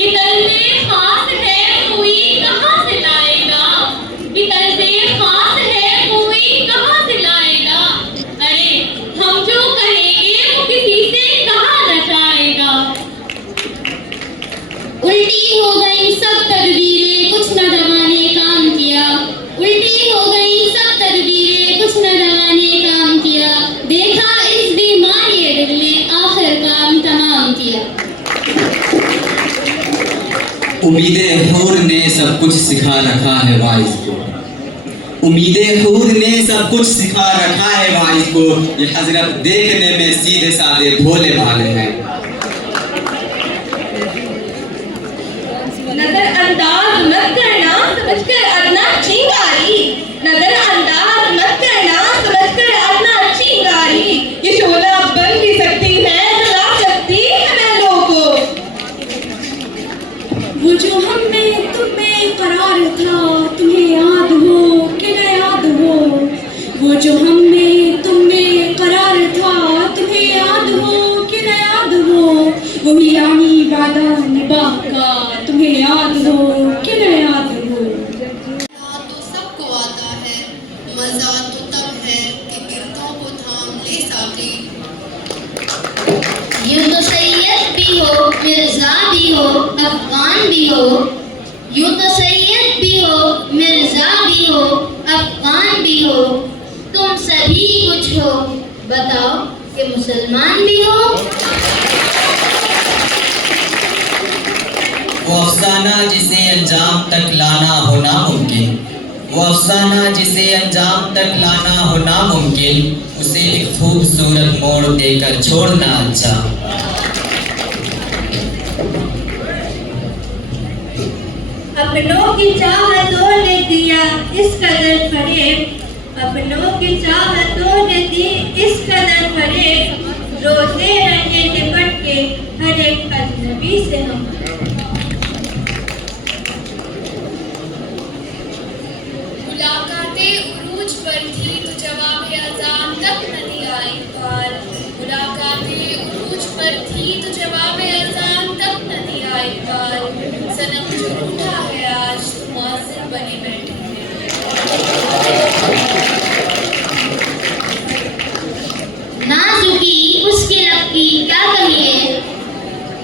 ये तर्ज़े खास है कोई कहाँ से लाएगा, ये तर्ज़े खास है कोई कहाँ से लाएगा, अरे हम जो करेंगे वो किसी से कहाँ रचाएगा। उल्टी हो गई सब तदबीरें कुछ न दबाने काम किया, उल्टी हो गई सब तदबीरें कुछ न दबाने काम किया, देखा इस बीमारी दिल ने आखिर काम तमाम किया। उम्मीदें हूर ने सब कुछ सिखा रखा है वाइज को, उम्मीदें हूर ने सब कुछ सिखा रखा है वाइज को, ये हजरत देखने में सीधे साधे भोले भाले हैं। नजरअंदाज मत करना समझकर अदना चिंगारी, नजरअंदाज मत करना समझकर अदना चिंगारी, ये शोला बन भी सकती है जला सकती है महलों को। वो जो हम में तुम में करार था तुम्हें याद हो कि न याद हो, वो जो हम में तुम में करार था तुम्हें याद हो कि न याद हो, वही यानी वादा निभा का तुम्हें याद हो कि न याद हो। तो सबको आता है, मजा तो तब है कि गिरतों को थाम ले साथी। यूं तो सैयद भी हो मिर्जा भी हो अफगान भी हो, यूं तो सैयद भी हो मिर्जा भी हो अफगान भी हो, तुम सभी कुछ हो बताओ कि मुसलमान भी हो। वो अफसाना जिसे अंजाम तक लाना हो नामुमकिन, वो अफसाना जिसे अंजाम तक लाना हो नामुमकिन, उसे एक खूबसूरत मोड़ देकर छोड़ना अच्छा। अपनों की चाहतों ने दिया इस कदर फरेब, अपनों की चाहतों ने दी इस कदर फरेब, रोते रहे निपट के हर एक अजनबी से हम। मुलाकातें उरूज पर थी तो जवाब अज़ान तक न दिया इकबाल। मुलाकातें उरूज पर थी तो जवाब अज़ान तक न दिया इकबाल। सनम जो उठा है आज तो मुअज्जिन बने बैठे नाजुकी उसके लब की क्या कहिए,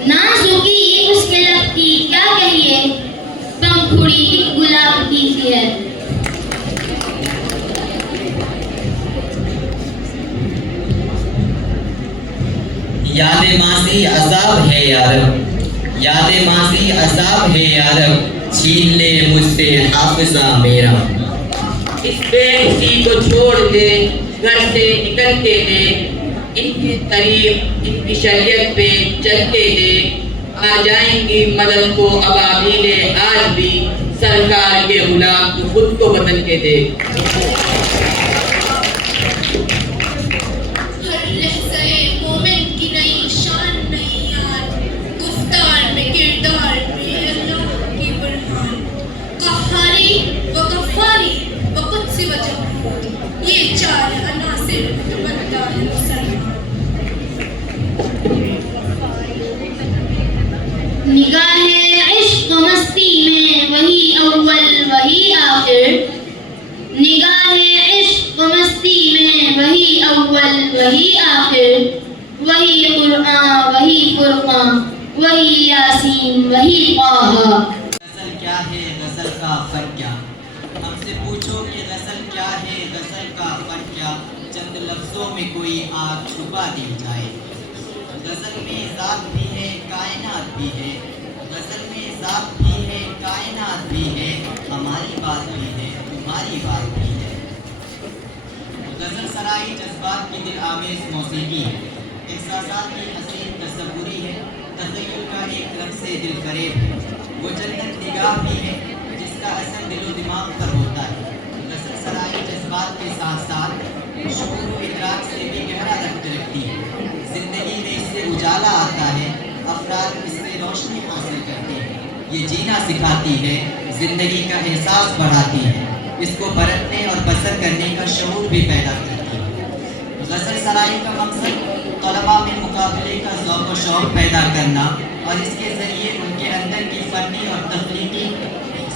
नाजुकी उसके लब की क्या कहिए, पंखुड़ी एक गुलाब की सी है। याद मासी अजाब है यारब, याद मासी अजाब है यारब, छीन ले मुझसे हाफिजा मेरा। इस बेइज्जती को छोड़ दे, घर से निकलते दे, इनके करीब इनकी शरीयत पे चलते दे, आ जाएंगी मदद को अबाबीले आज भी, सरकार के गुलाम को खुद को बदल के दे। हर लहज़े मोमिन की नई शान नई यार, गुफ्तार में किरदार में अल्लाह की बुरहान, कहारी व गफ्फारी व कुद्सी व जबरूत, ये चार अनासिर तो बनता है मुसलमान। निगाहे इश्क मस्ती में वही अव्वल वही आखिर, निगाहे इश्क मस्ती में वही अव्वल वही आखिर, वही कुरान वही फुरकान वही यासीन वही ताहा। गज़ल क्या है गज़ल का फर्क क्या, हमसे पूछो कि गज़ल क्या है गज़ल का फर्क क्या, चंद लफ्ज़ों में कोई आग छुपा दी जाए। गज़ल में ज़ात भी है कायनात भी है, गज़ल में ज़ात भी है कायनात भी है, हमारी बात भी है तुम्हारी बात भी है। गज़ल सराई जज्बात की दिल आमेज़ मौसीकी है, एहसासात की हसीन तसव्वुरी है, तख़य्युल का एक रंग से दिल फरेब है, वो जन्नत निगाह भी है जिसका असर दिलो दिमाग पर होता है। गज़ल सराई जज्बात के साथ साथ शऊर व इदराक से भी गहरा रब्त रखती है। जिंदगी में इससे उजाला आता है, अफराद इससे रोशनी हासिल करते हैं, ये जीना सिखाती है, जिंदगी का एहसास बढ़ाती है, इसको बरतने और बसर करने का शऊर भी पैदा करती है। गज़ल सराई का मकसद तलबा में मुकाबले का ज़ौक़ व शौक़ पैदा करना और इसके ज़रिए उनके अंदर की फ़नी और तख्लीकी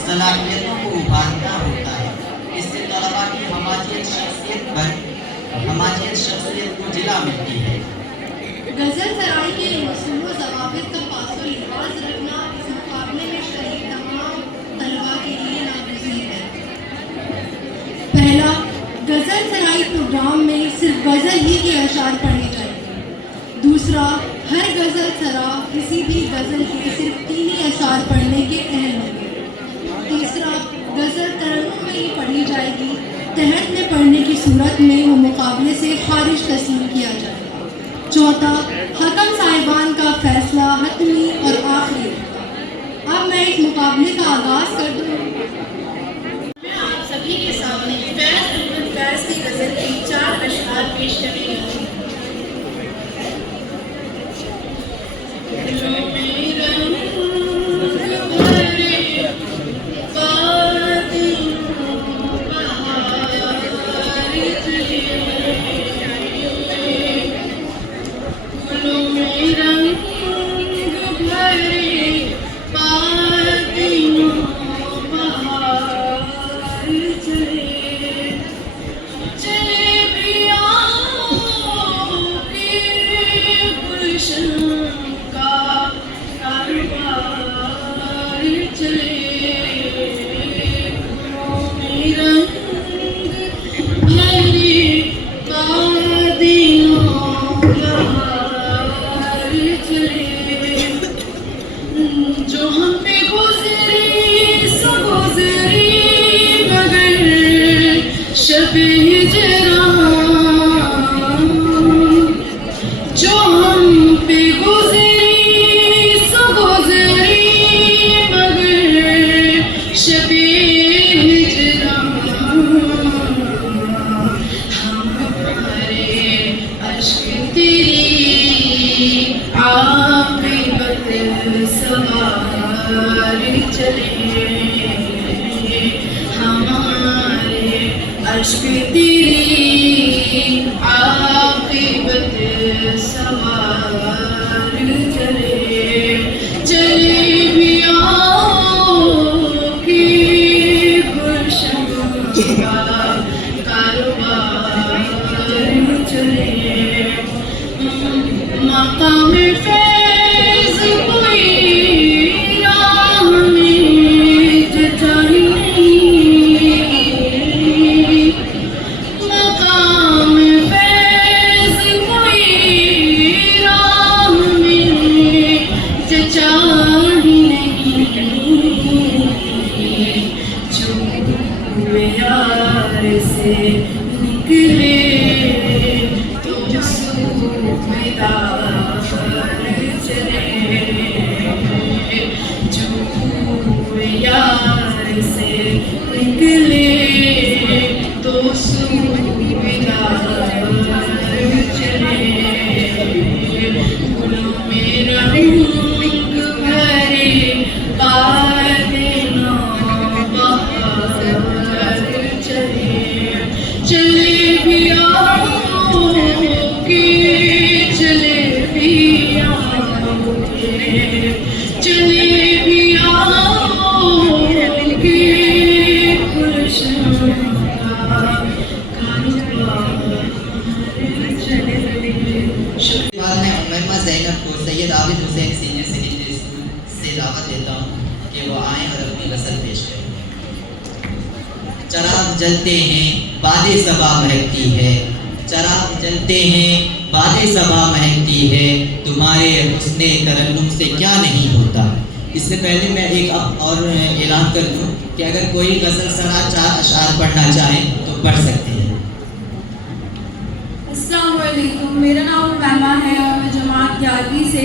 सलाहियतों को उभारना होता है। इससे तलबा की हमाजियत शख्सियत को जिला मिलती है। गज़ल सराई के उसूल व ज़वाबित का पास व लिहाज रखना इस मुकाबले में शरीक तमाम तलबा के लिए नागुज़ीर है। पहला, गज़ल सराई प्रोग्राम में सिर्फ गज़ल ही के अशार पढ़े जाएंगे। दूसरा, हर गज़ल सरा किसी भी गज़ल के सिर्फ 3 ही अशार पढ़ने के अहल होंगे। तीसरा, गज़ल तरन्नुम में ही पढ़ी जाएगी, तहत में पढ़ने की सूरत में वो मुकाबले से खारिज तस्लीम किया जाएगा। चौथा, हकम साहिबान का फैसला हतमी और आखिरी होगा। अब मैं इस मुकाबले का आगाज़ कर दूँ। मैं आप सभी के सामने फैज़ की गज़ल की 4 अशआर पेश करेंगी। जो हम पे गुजरी सो गुजरी मगर अश्क तेरी आक़िबत सवार चले चले भी आओ कि गुलशन का कारोबार चले मकाम फैज़ कोई राह में जताई मकाम फैज़ कोई राह में जचाही नहीं जो यार से निकले तो सूबेदार चले जो यार से निकले तो सूबेदार चले फूलों में रंग भरे बादे नौबहार चले चले भी आओ कि चले भी आओगे चले भी आओ कि गुलशन का कारोबार चले बाद मैं उम्मा ज़ैनब को Syed Abid Hussain senior secondary school से दावत देता हूँ कि वो आएँ और अपनी गज़ल पेश करें। चराग जलते हैं बादे सबा महकती है चराग जलते हैं बादे सबा महकती है तुम्हारे हुस्ने तरन्नुम से क्या नहीं होता। इससे पहले मैं एक और ऐलान कर दूँ कि अगर कोई गज़ल सरा 4 अशआर पढ़ना चाहे तो पढ़ सकते हैं। अस्सलाम वालेकुम, मेरा नाम मैमा है और मैं जमात 11वीं से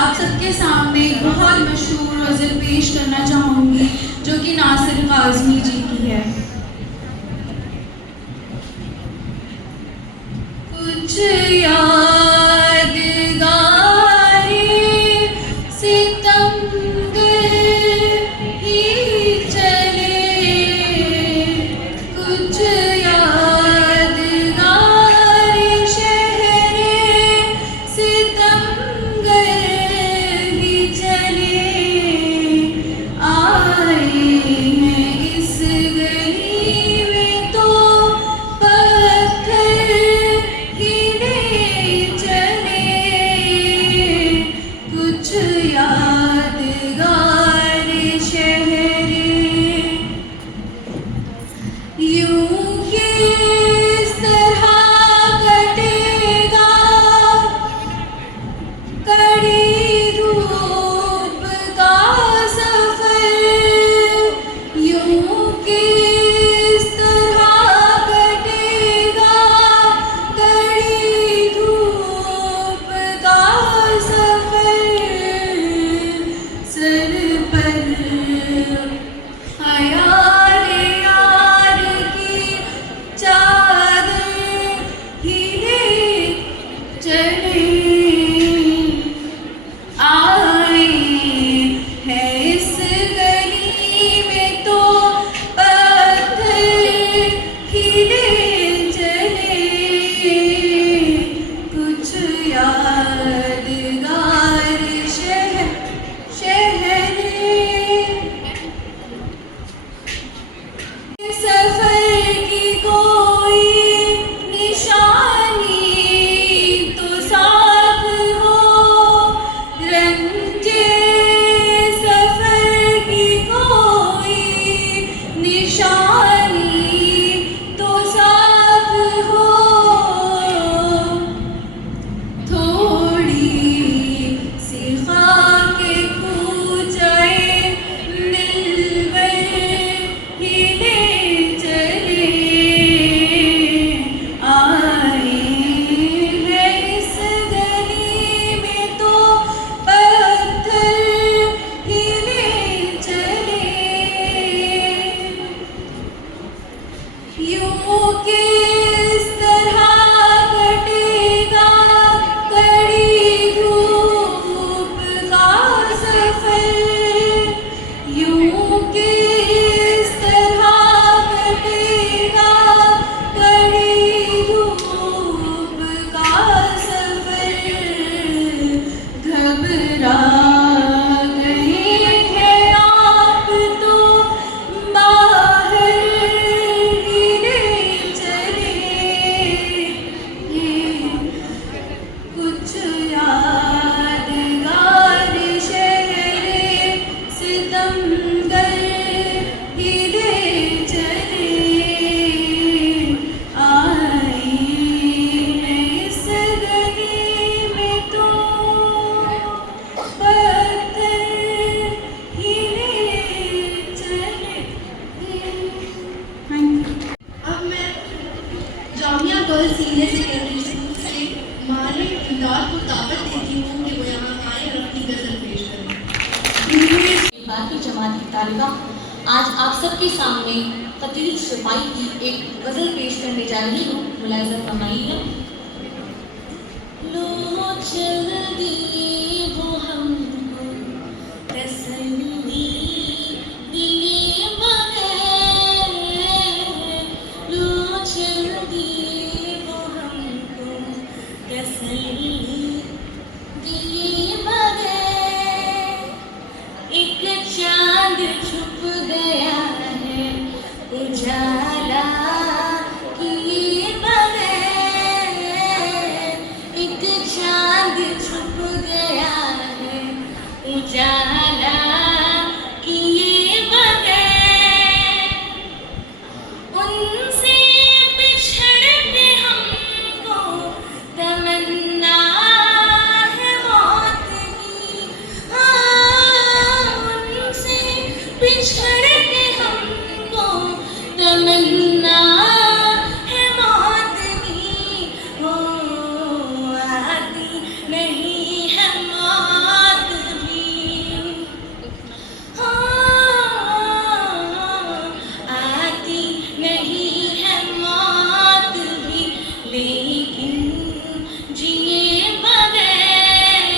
आप सबके सामने एक बहुत मशहूर गज़ल पेश करना चाहूँगी जो कि नासिर काज़मी जी की है। कुछ यादगारें सितमगर ही चले कुछ यादगारें शहरे सितमगर ही चले आए हैं इस गली में तो पत्थर गिरे चले कुछ यादगार शहरे यूं किस तरह कटेगा कड़ी धूप का सफर यूं किस तरह कटेगा कड़ी धूप का सफर सर पर हयार यार की चादर हिले चले आए हैं इस गली में तो पत्थर हिले चले कुछ यादगार शहरे सफर की कोई निशानी तो साथ हो रंजे सफर की कोई निशानी तो साथ हो थोड़ी सी खाके कूचाए दिलबर हिले चले आए हैं इस गली में तो पत्थर हिले चले यूं किस तरह कटेगा कड़ी धूप का सफर यूं किस तरह कटेगा गर्ल्स सीनियर सेकेंडरी स्कूल से माने इमदाद को दावत देती हूँ कि वो यहाँ आए और अपनी गज़ल पेश करें। 12वीं जमात की तालिबा आज आप सबके सामने कतील शफाई की एक गज़ल पेश करने जा रही हूँ। मुलाहिज़ा फरमाइए। लो चल दी वो हमको तसल्ली दिए बगैर, लो चल दी वो हमको तसल्ली दिए बगैर, एक चांद छुप गया है उजाला किए बगैर, एक चांद छुप गया है उजाला किए बगैर, उनसे बिछड़ के हमको तमन्ना है मौत की, उनसे बिछड़ के हमको तमन्ना है मौत की, हो आती नहीं है मौत भी, हो आती नहीं है मौत भी, लेकिन जिए बगैर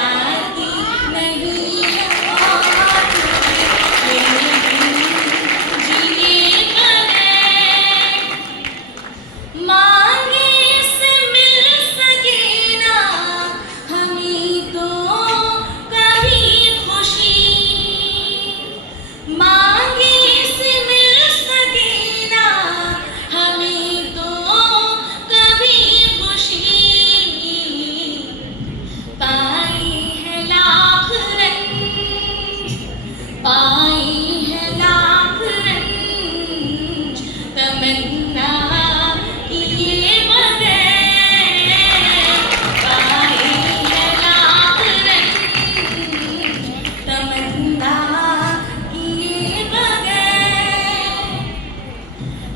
आती नहीं है मौत भी, लेकिन जिए बगैर, मांगे से मिल सकीना हमें तो कभी खुशी, मांगे से मिल सकीना हमें तो कभी खुशी, पाई है लाख रंज, पाई है लाख रंज, तमन्ना किए बगैर, पाई है लाख रंज, तमन्ना किए बगैर,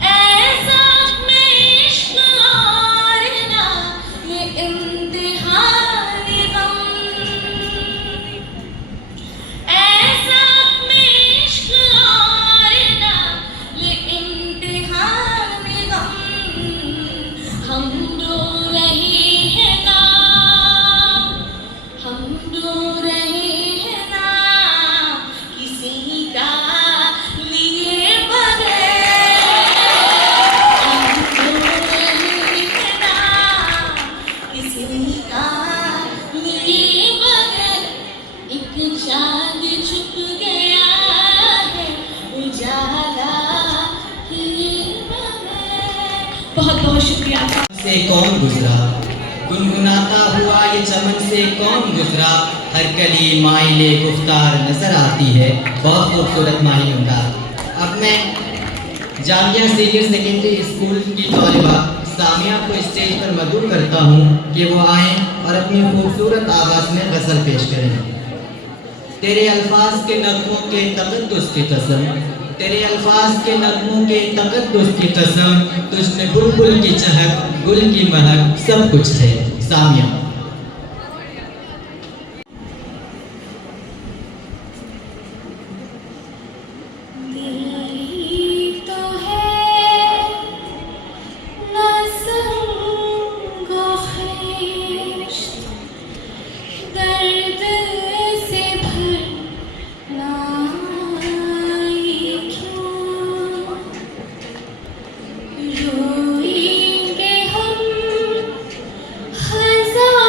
ऐसा में इश्क और ना ये इम्तिहान गम, ऐसा में इश्क और ना ये इम्तिहान गम, हम रो रहे हैं ना, हम रो रहे हैं ना किसी का लिए बगैर, हम रो रहे हैं ना किसी का लिए बगैर, एक चांद छुप गया है उजाला किए बगैर। बहुत बहुत शुक्रिया। से कौन गुजरा, गुनगुनाता हुआ ये चमन से कौन गुजरा, हर कली माइले गुफ्तार नजर आती है। बहुत खूबसूरत माही होगा। अब मैं जामिया सीनियर सेकेंडरी स्कूल की तालिबा सामिया को स्टेज पर मदऊ करता हूँ कि वो आएँ और अपनी खूबसूरत आवाज़ में गज़ल पेश करें। तेरे अल्फाज के नगमों के तकद्दुस की कसम, तेरे अल्फाज के नगमों के तकद्दुस की कसम, तुझमें बुलबुल की चहक गुल की महक सब कुछ है। सामिया। तो है ना संगो ख्रिश्त, दर्द से भरना ये क्यों, रोएंगे हम हज़ार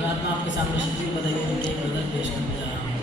रात में आपके सामने शकील बदायूं के एक गज़ल पेश करने जा रहा हूँ।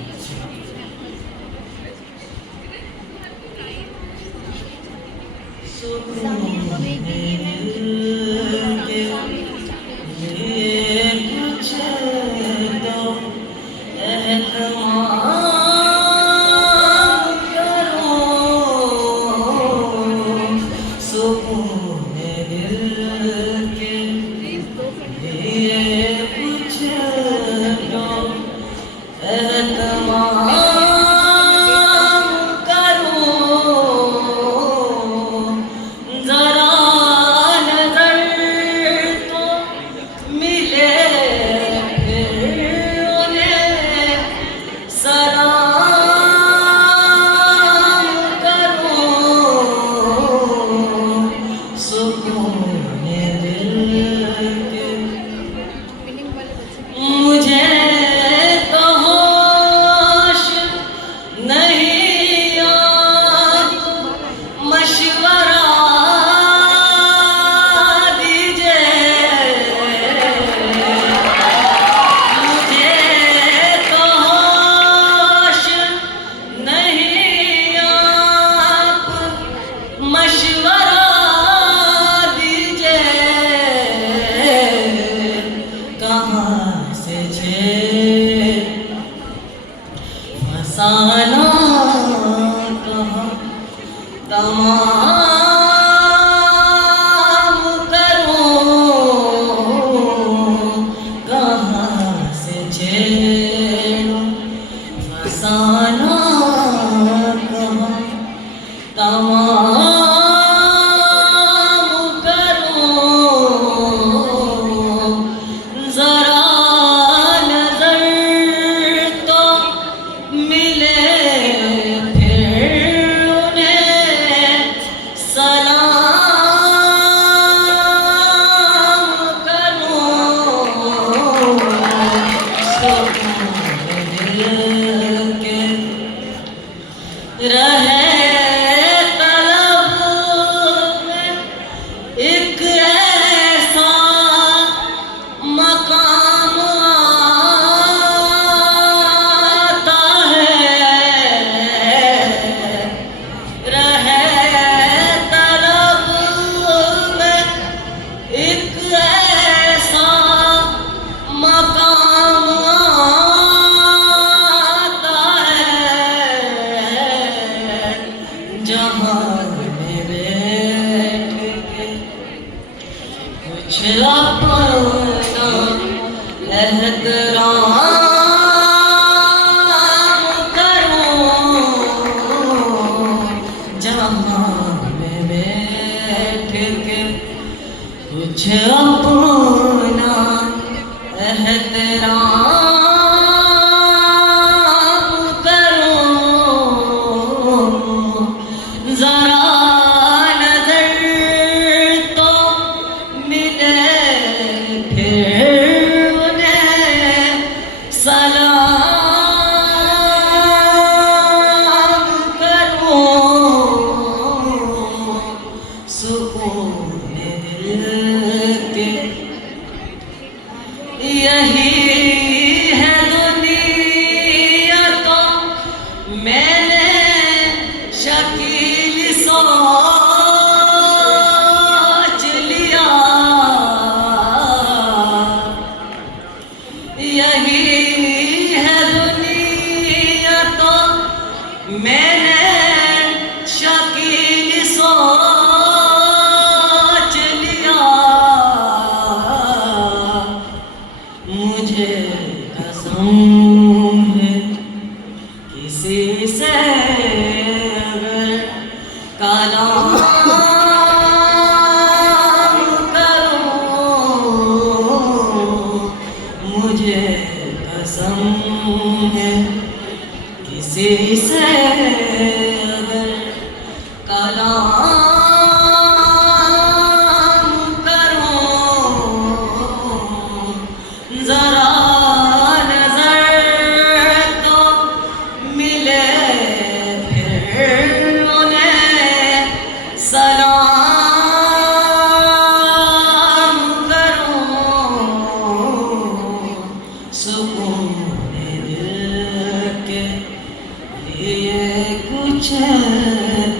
ये कुछ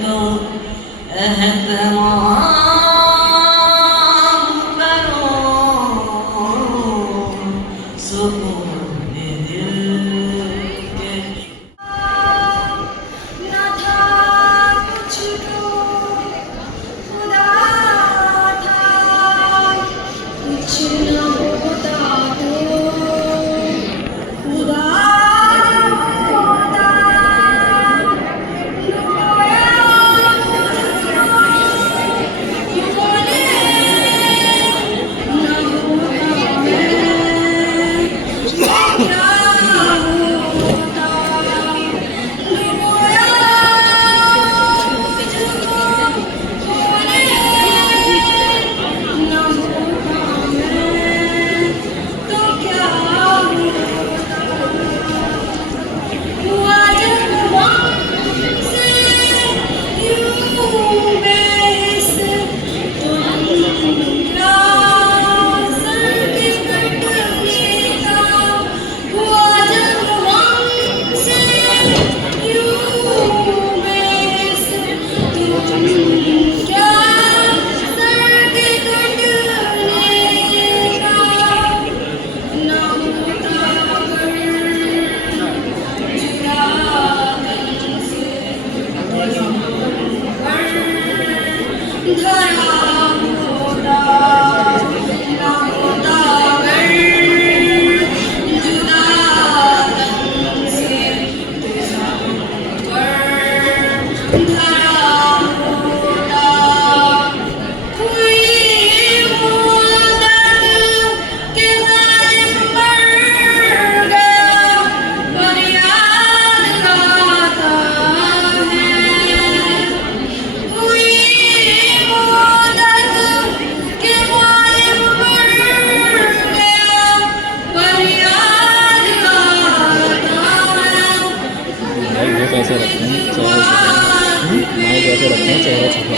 तो एहतराम करो, सुकून दिल के। न था कुछ तो खुदा था, कुछ न होता तो खुदा कैसे रखते हैं चेहरा छुपा, माइक कैसे रखते हैं चेहरा छुपा।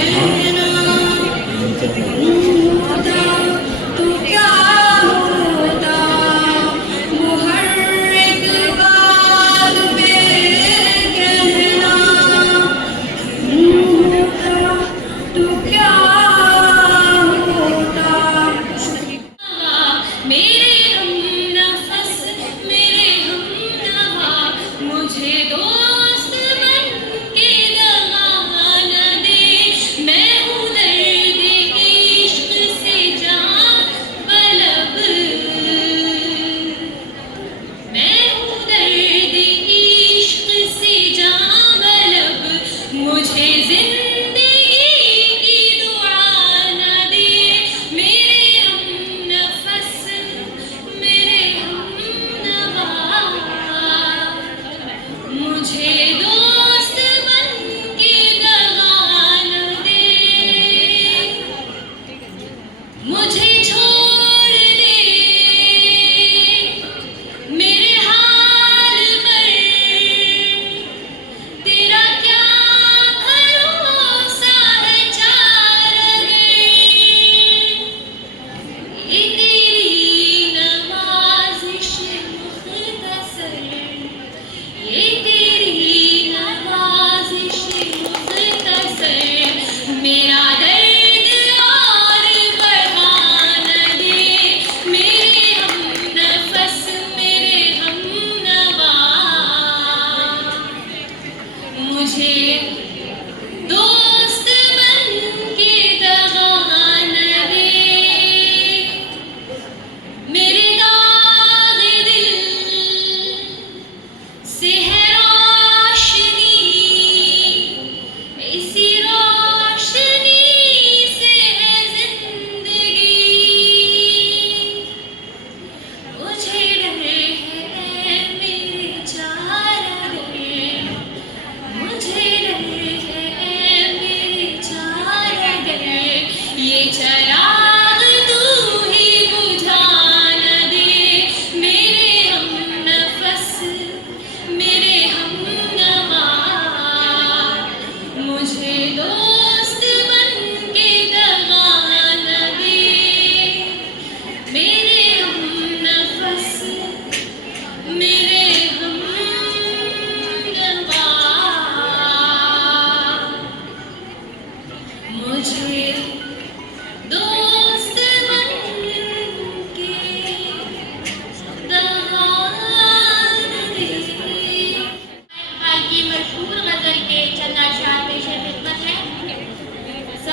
मुझे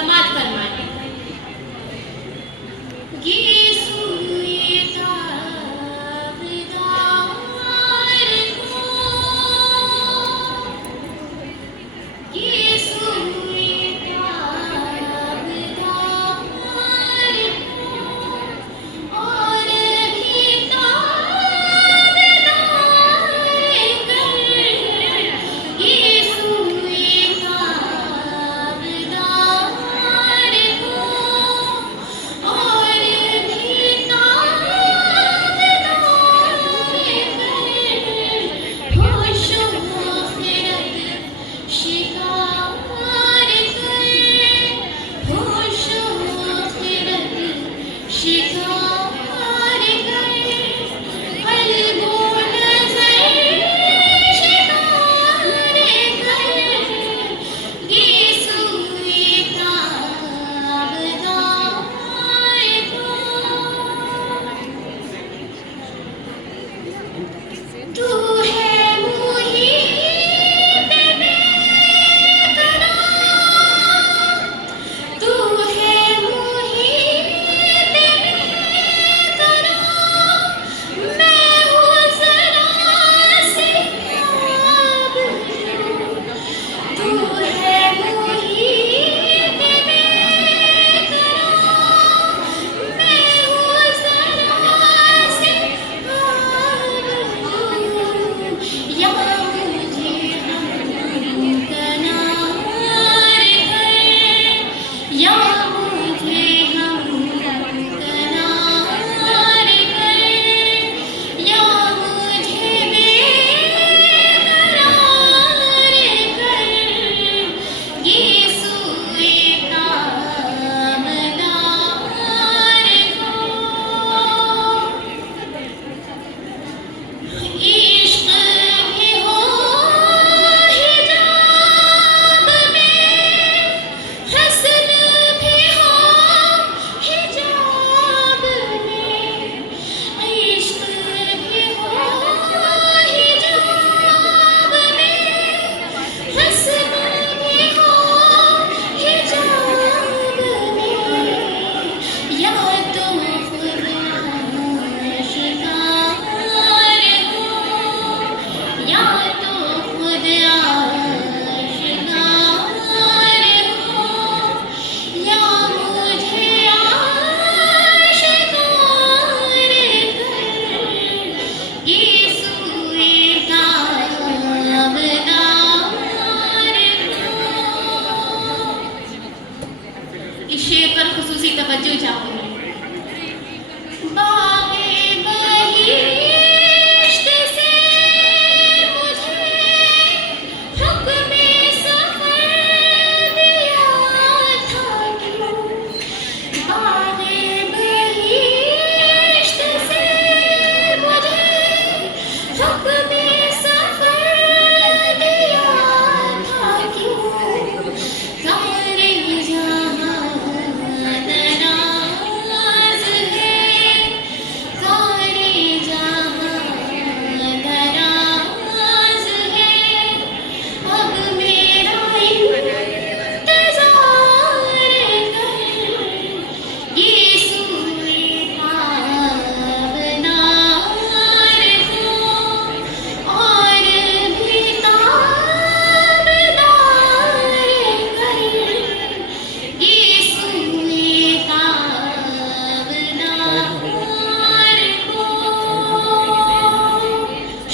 समाज फरमाएं। तवज्जो चाहूंगी।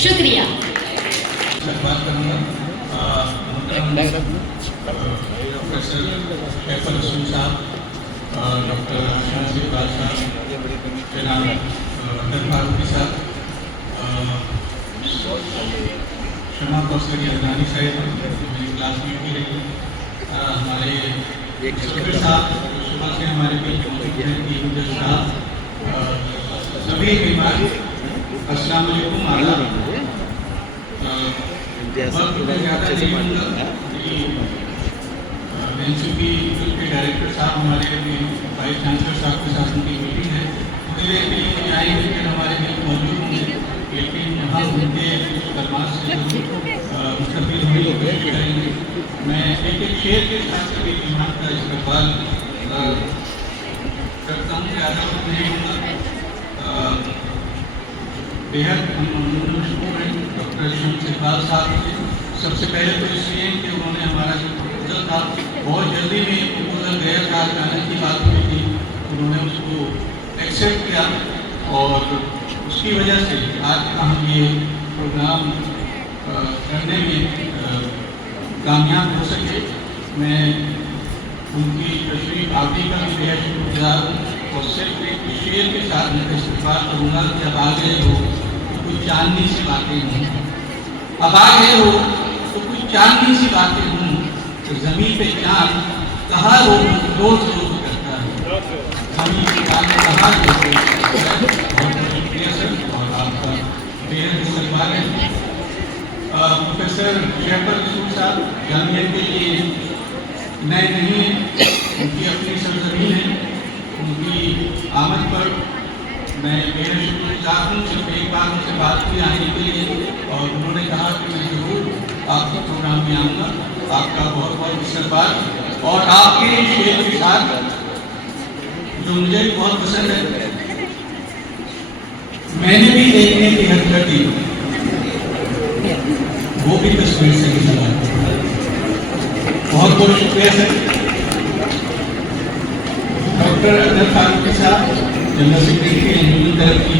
शुक्रिया। बात करूँगा प्रोफेसर कैफल रसूल साहब, डॉक्टर शाहजी इकबाल साहब, जनाब अब्दुल फारूकी साहब, शमा कौसरी अदनानी साहब मेरी क्लासमेट भी रही, हमारे सुबह साहब सुबह से हमारे बीच मौजूद हैं, टीम स्टाफ, सभी मेहमान, अस्सलाम वालेकुम। आदाब। ज़्यादा नहीं होगा कि एनसीपी के डायरेक्टर साहब हमारे वाइस चांसलर साहब के साथ उनकी मीटिंग है, इसलिए नहीं आए लेकिन हमारे बीच मौजूद होंगे, लेकिन यहाँ उनके फरमाश से मुस्तफीद होने की कोशिश करेंगे। मैं एक शेर के साथ सभी मेहमान का इस्तेमाल करता हूँ, ज़्यादा वक्त नहीं होगा। बेहद मशहूर हैं डॉक्टर शम्स इकबाल साहब के। सबसे पहले तो इसलिए कि उन्होंने हमारा जो प्रपोजल था बहुत जल्दी में प्रपोजल गया था, जाने की बात हुई थी, उन्होंने उसको एक्सेप्ट किया और उसकी वजह से आज हम ये प्रोग्राम करने में कामयाब हो सके। मैं उनकी तशरीफ आती का भी बेहद शुक्रगुजार हूँ और सिर्फ एक शेर के साथ मैं इस्तेमाल करूँगा कि अब आ गए हो तो कुछ चांदनी सी बातें हों, अब आ गए हो तो कुछ चांदनी सी बातें हों, तो ज़मीन पे चांद कहाँ रोज रोज रोज करता है, ज़मीन पे चांद कहाँ रोज रोज करता है। बहुत शुक्रिया सर और आपका बेहद इस्तेमाल है। प्रोफेसर शहबर रसूल साहब जामिया के लिए नए नहीं हैं, उनकी अपनी सरजमीन है, उनकी आमद पर मैं बेहद शुक्रगुजार हूँ। सिर्फ एक बार उनसे बात की आने के लिए और उन्होंने कहा कि मैं ज़रूर आपके प्रोग्राम में आऊँगा। आपका बहुत बहुत इस्तेमाल और आपके शेर के साथ जो मुझे भी बहुत पसंद है, मैंने भी देखने की हरकत की, वो भी तस्वीर से ही सवाल। बहुत बहुत शुक्रिया सर। डॉक्टर अदर फारूकी साहब जनरल सेक्रेटरी एंजुल तरक्की,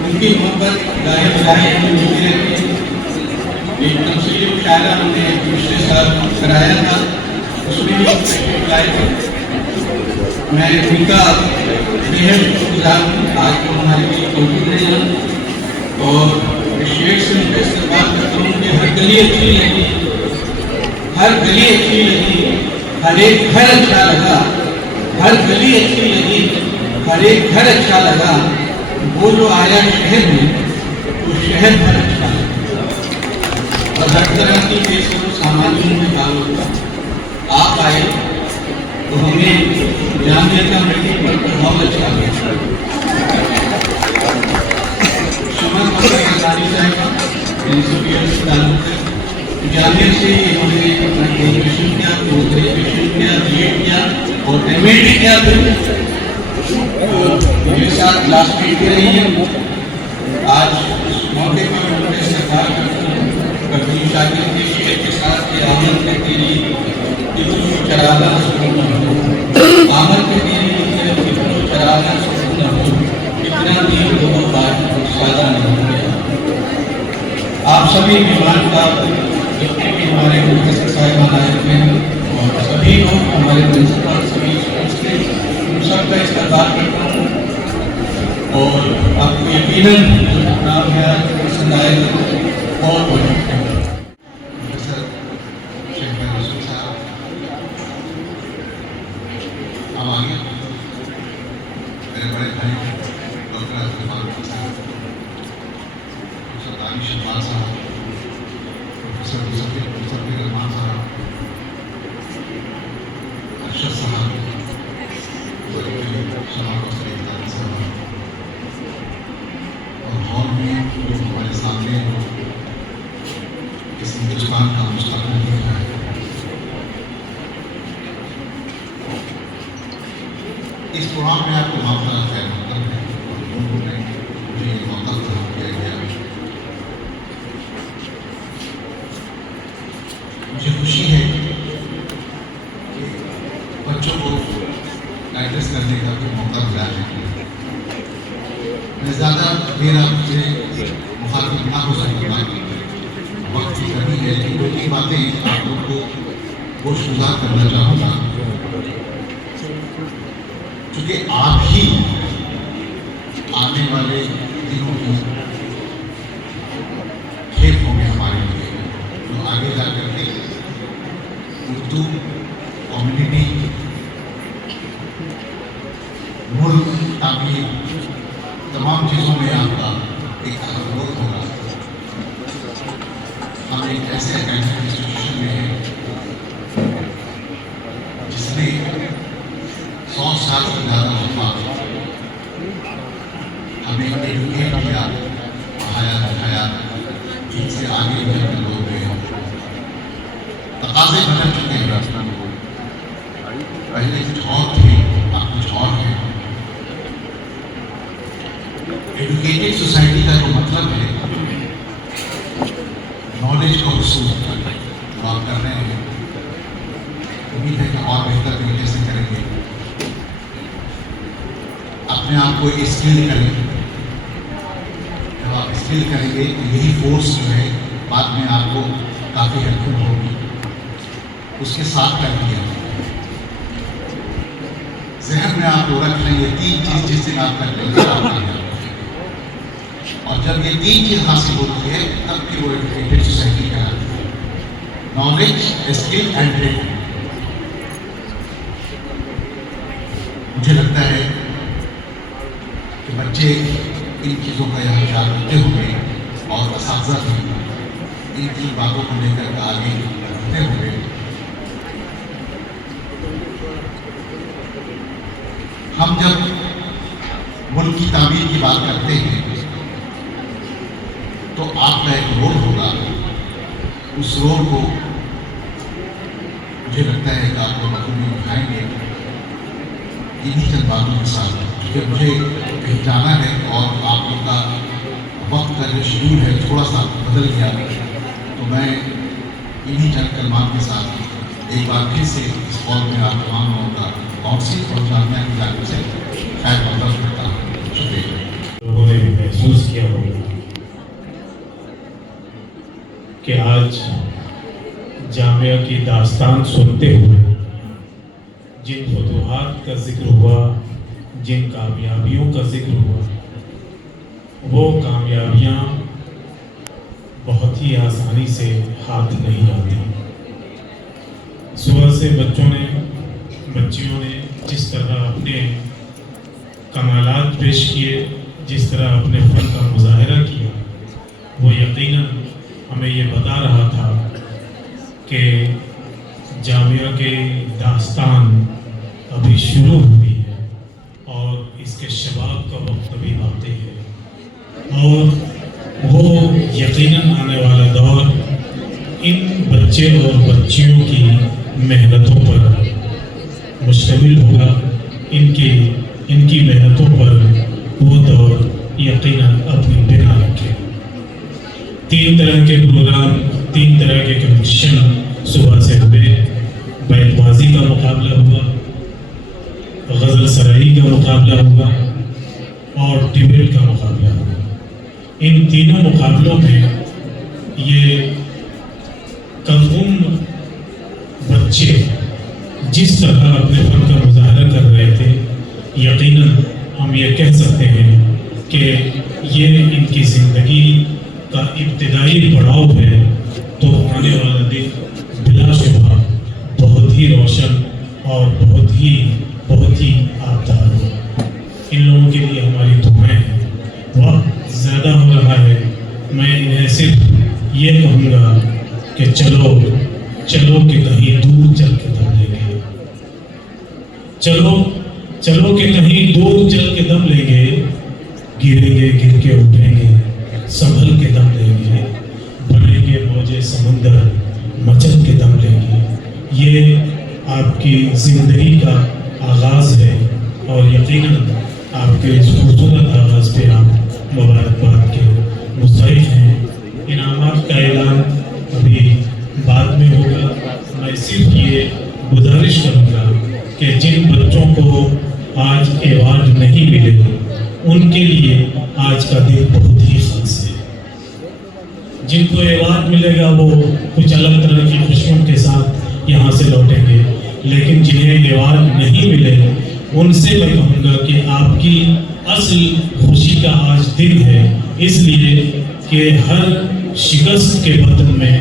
उनकी मोहब्बत गाहे बजाहे मिलती रहती है। एक तमसीली मुशायरा हमने पिछले साल कराया था, उसमें भी बुलाए थे। मैं उनका बेहद शुक्रगुजार हूँ। आज तो हमारे लिए मौजूद नहीं है और शेर से मैं इस्तेमाल करता हूँ कि हर गली अच्छी लगी, हर गली अच्छी लगी, हर एक घर अच्छा लगा, हर गली अच्छी लगी, हर एक घर अच्छा लगा, वो जो आया शहर में तो शहर भर अच्छा लगा। और हर तरह की पेशकश सामाजिक में आप आए तो हमें जामिया का मीटिंग पर बहुत अच्छा लगा। जामिया से हमने अपना ग्रेजुएशन किया, पोस्ट ग्रेजुएशन किया, बीएड किया और एमएड किया। मेरे साथ क्लासमेट भी रही है। आज इस मौके पर उन्होंने सरकार कभी शागिर के शेर के साथ ये आमद करती रही कि चराना आमद करती रही कि चराना इतना भी लोगों का सादा नहीं हो गया। आप सभी मेहमान का जितने भी हमारे प्रोफेसर साहिबान आए हुए हैं और सभी लोग हमारे प्रिंसिपल सभी स्टूडेंट्स थे, उन सबका इस्तेमाल करता हूँ और आपको यकीनन जो नाम है पसंद आएगा। बहुत बहुत शुक्रिया। प्रोफेसर शहबर रसूल साहब अब आगे मेरे बड़े भाई डॉक्टर अदर फारूकी साहब, प्रोफेसर दानिश इकबाल साहब, प्रोफेसर मुसफ़िर रहमान साहब, अरशद साहब, शमा कौसर साहब और हॉल में जो हमारे सामने इस हिंदुस्तान का मुस्तक़बिल दिख रहा है। इस प्रोग्राम में आपको मामला खैर मकदम है और उन्होंने मुझे ये मौका प्रदान किया गया। मुझे खुशी है कि बच्चों को एड्रेस करने का भी मौका मिला है। मैं ज़्यादा देर आपसे मुखातिब ना हो सकूँगा, वक्त की कमी है, लेकिन दो तीन बातें आप लोग को गोशगुजार करना चाहूँगा क्योंकि आप ही आने वाले दिनों की खेप होंगे हमारे लिए, तो आगे जा करके उर्दू कम्युनिटी मुल्क तामीर तमाम चीज़ों में आपका एक अहम रोल होगा। हम एक ऐसे एकेडमिक इंस्टीट्यूशन में हैं जिसने 100 साल से ज़्यादा वफा हमें एजुकेट किया, पढ़ाया लिखाया, इनसे आगे बढ़ने लोग गए। नॉलेज का हुसूल आप कर रहे हैं, उम्मीद है कि और बेहतर तरीके से करेंगे। अपने आप को स्किल करें, जब आप स्किल करेंगे तो यही फोर्स जो है बाद में आपको काफ़ी हेल्पफुल होगी। उसके साथ कर दिया जहन में आप लोग रख लें, ये 3 चीज़ जिस दिन आप कर लेंगे आप कामयाब होंगे। और जब ये 3 चीज़ हासिल होती है तब भी वो एजुकेटेड सोसाइटी कहलाती है। Knowledge, skill and training. मुझे लगता है कि बच्चे इन चीज़ों का यहाँ ख्याल रखते हुए और असातिज़ा भी इन 3 बातों को लेकर आगे बढ़ते हुए हम जब मुल्क की तामीर की बात करते हैं तो आपका एक रोल होगा। उस रोल को मुझे लगता है कि आप लोग बखूबी निभाएंगे इन्हीं चंद बातों के साथ, क्योंकि मुझे कहीं जाना है और आप लोग का वक्त का जो शेड्यूल है थोड़ा सा बदल गया, तो मैं इन्हीं चंद कलमात के साथ एक बार फिर से इस कॉल में आप तमाम लोगों का काउंसिल और जामिया की जानिब से शायद मदद करता हूँ। शुक्रिया। लोगों ने भी महसूस किया होगा कि आज जामिया की दास्तान सुनते हुए जिन फतूहात का जिक्र हुआ, जिन कामयाबियों का जिक्र हुआ, वो कामयाबियाँ बहुत ही आसानी से हाथ नहीं आती। सुबह से बच्चियों ने जिस तरह अपने कमालात पेश किए, जिस तरह अपने फन का मुजाहरा किया, वो यकीनन हमें ये बता रहा था कि जामिया के दास्तान अभी शुरू हुई है और इसके शबाब का वक्त अभी बाकी है और वो यकीनन आने वाला दौर इन बच्चे और बच्चियों की मेहनतों पर मुश्तमिल होगा। इनकी मेहनतों पर वो दौर यकीनन अपनी बिना रखे। 3 तरह के प्रोग्राम, 3 तरह के कंपटीशन सुबह से हुए। बैतबाजी का मुकाबला हुआ, गज़ल सराई का मुकाबला हुआ और डिबेट का मुकाबला हुआ। इन तीनों मुकाबलों में ये कम बच्चे जिस तरह अपने फन का मुजाहरा कर रहे थे, यकीनन हम ये कह सकते हैं कि ये इनकी ज़िंदगी का इब्तिदाई पड़ाव है। तो आने वाला दिन बिलाशुबा बहुत ही रोशन और बहुत ही आबदार हो। इन लोगों के लिए हमारी दुआएं हैं। वक्त ज़्यादा हो रहा है, मैं इन्हें सिर्फ ये कहूँगा कि चलो कि कहीं दूर चल के दम लेंगे, चलो कि कहीं दूर चल के दम लेंगे, गिरेंगे गिर के उठेंगे, संभल के दम लेंगे, बनेंगे मौजे समंदर, मचल के दम लेंगे। ये आपकी ज़िंदगी का आगाज़ है और यकीनन आपके इस खूबसूरत आगाज़ पे आप मुबारकबाद के मुस्तहिक़ हैं। इनामात का ऐलान अभी बाद में होगा। मैं सिर्फ ये गुजारिश करूँगा कि जिन बच्चों को आज अवार्ड नहीं मिले उनके लिए आज का दिन बहुत ही खास है। जिनको अवार्ड मिलेगा वो कुछ अलग तरह की खुशियों के साथ यहाँ से लौटेंगे, लेकिन जिन्हें अवार्ड नहीं मिले उनसे मैं कहूँगा कि आपकी असल खुशी का आज दिन है, इसलिए कि हर शिकस्त के बदन में,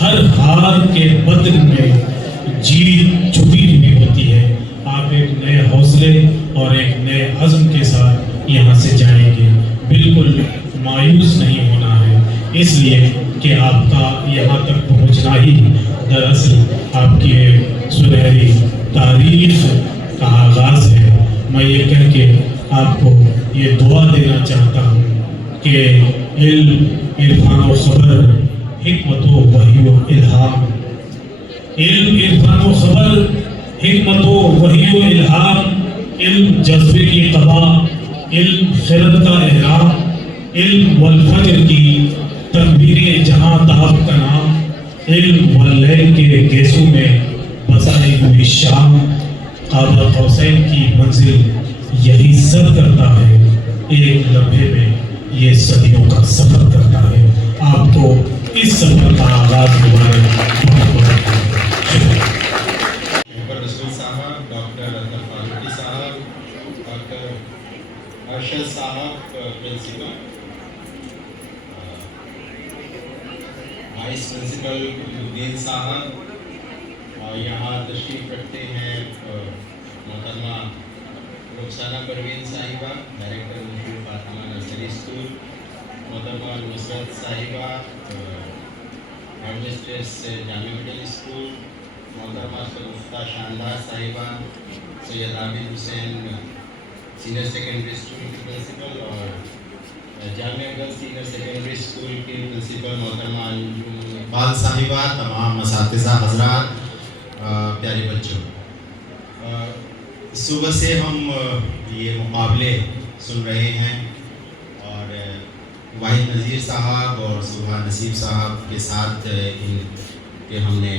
हर हार के बदन में जीत छुपी हुई होती है। आप एक नए हौसले और एक नए अज़्म के साथ यहाँ से जाएंगे। बिल्कुल मायूस नहीं होना है, इसलिए कि आपका यहाँ तक पहुँचना ही दरअसल आपकी सुनहरी तारीख का आगाज़ है। मैं ये कह के आपको ये दुआ देना चाहता हूँ कि इल्म, इरफान व खबर, हिकमत व वही व इल्हाम, इल्म, इरफान व खबर, हिकमत व वही व इल्हाम, इल्म जज्बे की कबा, इल्म खिरत का एहराम, इल्म वल फज्र की तनवीर जहां ताब का नाम इल्म व लैल के गेसों में बसाई हुई शाम काबा हुसैन की मंजिल यही सर करता है, एक लम्हे में ये सदियों का सफर करता है। आपको इस सफर का आगाज मुबारक। रसूल साहब, डॉक्टर अतर फारूकी साहब, डॉक्टर अरशद साहब प्रिंसिपल, वाइस प्रिंसिपल कुतुबुद्दीन साहब, यहाँ तशरीफ रखते हैं मोहतरमा रुखसाना परवीन साहिबा, डायरेक्टर मशहूर फातिमा नर्सरी स्कूल, मोहतरमा नुसरत साहिबा, हेडमिस्ट्रेस जामिया मिडिल स्कूल, मोहतरमा शगुफ्ता शानदार साहिबा, Syed Abid Hussain senior secondary school की प्रिंसिपल और Jamia girls senior secondary school की प्रिंसिपल मोहतरमा अंजुम इकबाल साहिबा, तमाम असातिज़ा हज़रात, प्यारे बच्चों, सुबह से हम ये मुकाबले सुन रहे हैं और वाहिद नज़ीर साहब और सुबह नसीब साहब के साथ इनके हमने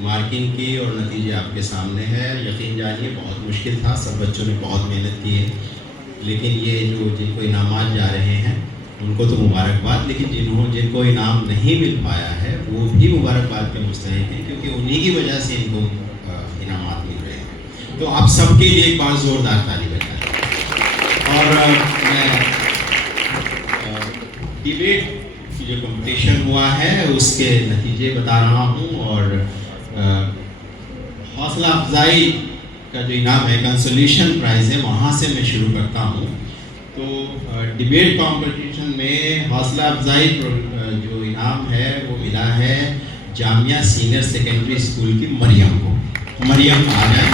मार्किंग की और नतीजे आपके सामने हैं। यकीन जानिए बहुत मुश्किल था, सब बच्चों ने बहुत मेहनत की है, लेकिन ये जो जिनको इनामात जा रहे हैं उनको तो मुबारकबाद, लेकिन जिनको इनाम नहीं मिल पाया है वो भी मुबारकबाद के मुस्तहिक हैं, क्योंकि उन्हीं की वजह से इनको इनामात मिल रहे हैं। तो आप सबके लिए एक बार ज़ोरदार ताली बजाएं। और मैं डिबेट की जो कंपटीशन हुआ है उसके नतीजे बता रहा हूँ और हौसला अफजाई का जो इनाम है, कंसोलेशन प्राइज़ है, वहाँ से मैं शुरू करता हूँ। तो डिबेट कंपटीशन में हौसला अफजाई जो इनाम है वो मिला है जामिया सीनियर सेकेंडरी स्कूल की मरियम को। मरियम आ जाए।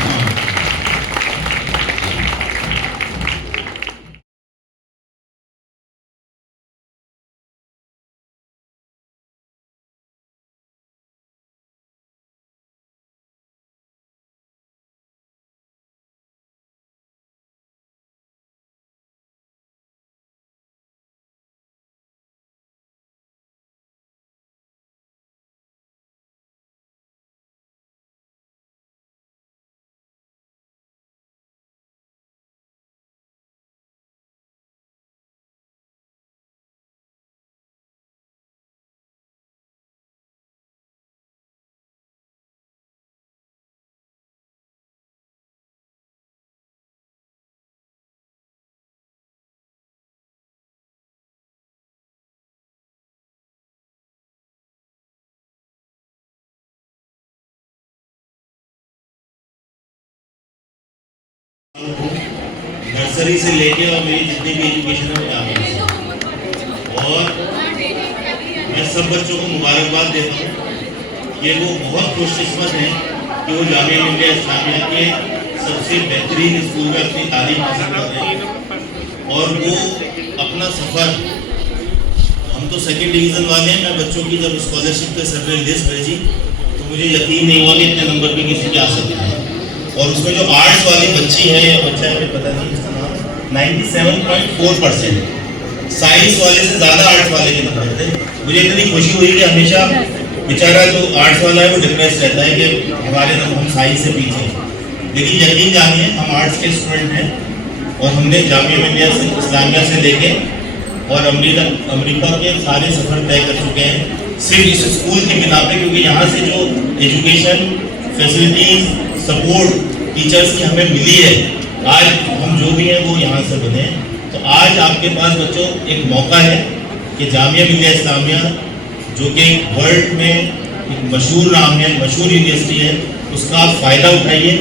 नर्सरी से लेके और मेरी जितनी भी एजुकेशन है वो जामिया से, और मैं सब बच्चों को मुबारकबाद देता हूँ कि वो बहुत खुशकिस्मत हैं कि वो जामिया मिलिया इस्लामिया के सबसे बेहतरीन स्कूल में अपनी तालीम हासिल कर रहे हैं। और वो अपना सफ़र, हम तो सेकेंड डिवीज़न वाले हैं, मैं बच्चों की जब स्कॉलरशिप पे सर्वे लिस्ट भेजी तो मुझे यकीन नहीं हुआ कि इतने नंबर पे किसी के आ सकते हैं। और उसमें जो आर्ट्स वाली बच्ची है या बच्चा है, पता नहीं इसका नाम, 97.4%, साइंस वाले से ज़्यादा आर्ट्स वाले के नंबर थे। मुझे इतनी खुशी हुई कि हमेशा बेचारा जो आर्ट्स वाला है वो डिप्रेस रहता है कि हमारे नंबर, हम साइंस से पीछे हैं। लेकिन यकीन जानिए हम आर्ट्स के स्टूडेंट हैं और हमने जामिया मिलिया इस्लामिया से लेके और अमेरिका के सारे सफ़र तय कर चुके हैं सिर्फ इस स्कूल की बिना पे, क्योंकि यहाँ से जो एजुकेशन फैसिलिटीज़ सपोर्ट टीचर्स की हमें मिली है, आज हम जो भी हैं वो यहाँ से बने हैं। तो आज आपके पास बच्चों एक मौका है कि जामिया मिलिया इस्लामिया जो कि वर्ल्ड में एक मशहूर नाम है, मशहूर यूनिवर्सिटी है, उसका आप फ़ायदा उठाइए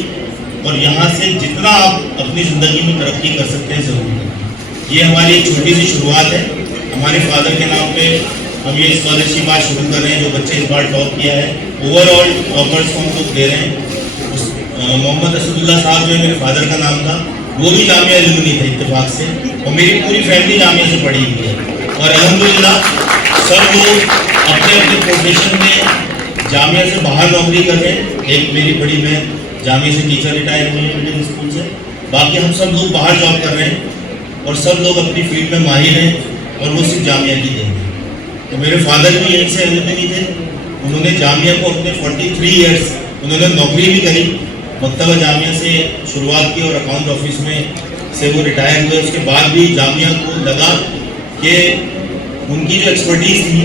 और यहाँ से जितना आप अपनी ज़िंदगी में तरक्की कर सकते हैं ज़रूर करें। ये हमारी एक छोटी सी शुरुआत है। हमारे फादर के नाम पे हम ये स्कॉलरशिप आज शुरू कर रहे हैं। जो बच्चे इस बार टॉप किया है, ओवरऑल टॉपर्स को हम लोग दे रहे हैं। मोहम्मद असदुल्ला साहब जो मेरे फादर का नाम था, वो भी जामिया इल्मी थे इत्तेफाक से, और मेरी पूरी फैमिली जामिया से पढ़ी हुई है। और अल्हम्दुलिल्लाह सब लोग अपने अपने प्रोफेशन में जामिया से बाहर नौकरी कर रहे हैं। एक मेरी बड़ी बहन जामिया से टीचर रिटायर हुई है मिडिल स्कूल से, बाकी हम सब लोग बाहर जॉब कर रहे हैं और सब लोग अपनी फील्ड में माहिर हैं और वो सिर्फ जामिया की देंगे। तो मेरे फादर भी यहीं से एलपी थे, उन्होंने जामिया को अपने 43 ईयर्स उन्होंने नौकरी भी करी, मकतबा जामिया से शुरुआत की और अकाउंट ऑफिस में से वो रिटायर हुए। उसके बाद भी जामिया को लगा कि उनकी जो एक्सपर्टीज थी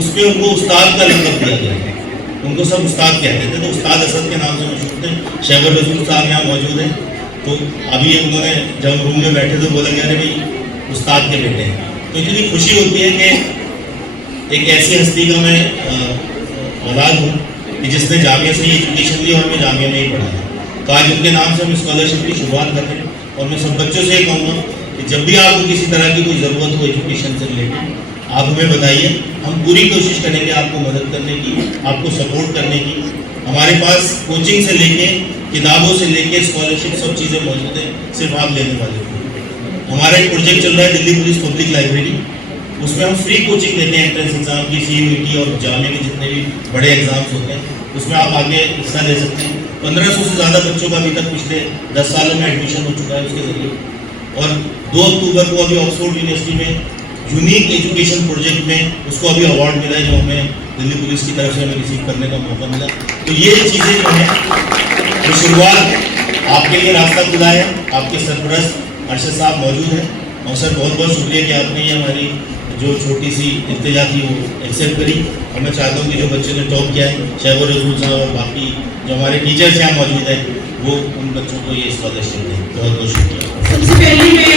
उस पर उनको उस्ताद का लक़ब दिया गया, उनको सब उस्ताद कहते थे, तो उस्ताद असद के नाम से मशहूर थे। शहबर रसूल साहब यहाँ मौजूद हैं, तो अभी उन्होंने जब रूम में बैठे तो बोला गया अरे भाई उस्ताद के बेटे हैं। तो इतनी खुशी होती है कि एक ऐसी हस्ती का मैं औलाद हूँ कि जिसने जामिया से ही एजुकेशन ली और मैं जामिया में ही पढ़ा है। तो आज उनके नाम से हम स्कॉलरशिप की शुरुआत कर रहे हैं और मैं सब बच्चों से ये कहूँगा कि जब भी आपको किसी तरह की कोई ज़रूरत हो एजुकेशन से रिलेटेड, आप हमें बताइए, हम पूरी कोशिश करेंगे आपको मदद करने की, आपको सपोर्ट करने की। हमारे पास कोचिंग से लेके किताबों से लेके स्कॉलरशिप सब चीज़ें मौजूद हैं, सिर्फ आप लेने वाले हो। हमारा एक प्रोजेक्ट चल रहा है दिल्ली पुलिस पब्लिक लाइब्रेरी, उसमें हम फ्री कोचिंग देते हैं एंट्रेंस एग्जाम की, CUET और जामिया के जितने भी बड़े एग्जाम्स होते हैं उसमें आप आगे हिस्सा ले सकते हैं। 1500 से ज़्यादा बच्चों का अभी तक पिछले 10 सालों में एडमिशन हो चुका है उसके जरिए। और 2 अक्टूबर को अभी ऑक्सफोर्ड यूनिवर्सिटी में यूनिक एजुकेशन प्रोजेक्ट में उसको अभी अवार्ड मिला है, जो हमें दिल्ली पुलिस की तरफ से हमें रिसीव करने का मौका मिला। तो ये चीज़ें जो हैं तो शुरुआत आपके लिए रास्ता खुला है, आपके सरपरस्त अरशद साहब मौजूद हैं और सर बहुत बहुत शुक्रिया कि आपने ये हमारी जो छोटी सी इल्तिजा थी वो एक्सेप्ट करी। और मैं चाहता हूँ कि जो बच्चों ने टॉप किया है, शहबर रसूल साहब और बाकी जो हमारे टीचर्स यहाँ मौजूद हैं, वो उन बच्चों को ये स्कॉलरशिप दें। बहुत बहुत शुक्रिया। सबसे पहले मैं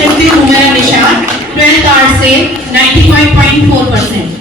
करती हूँ मेरा निशान 12th आर्ट से 95.4%।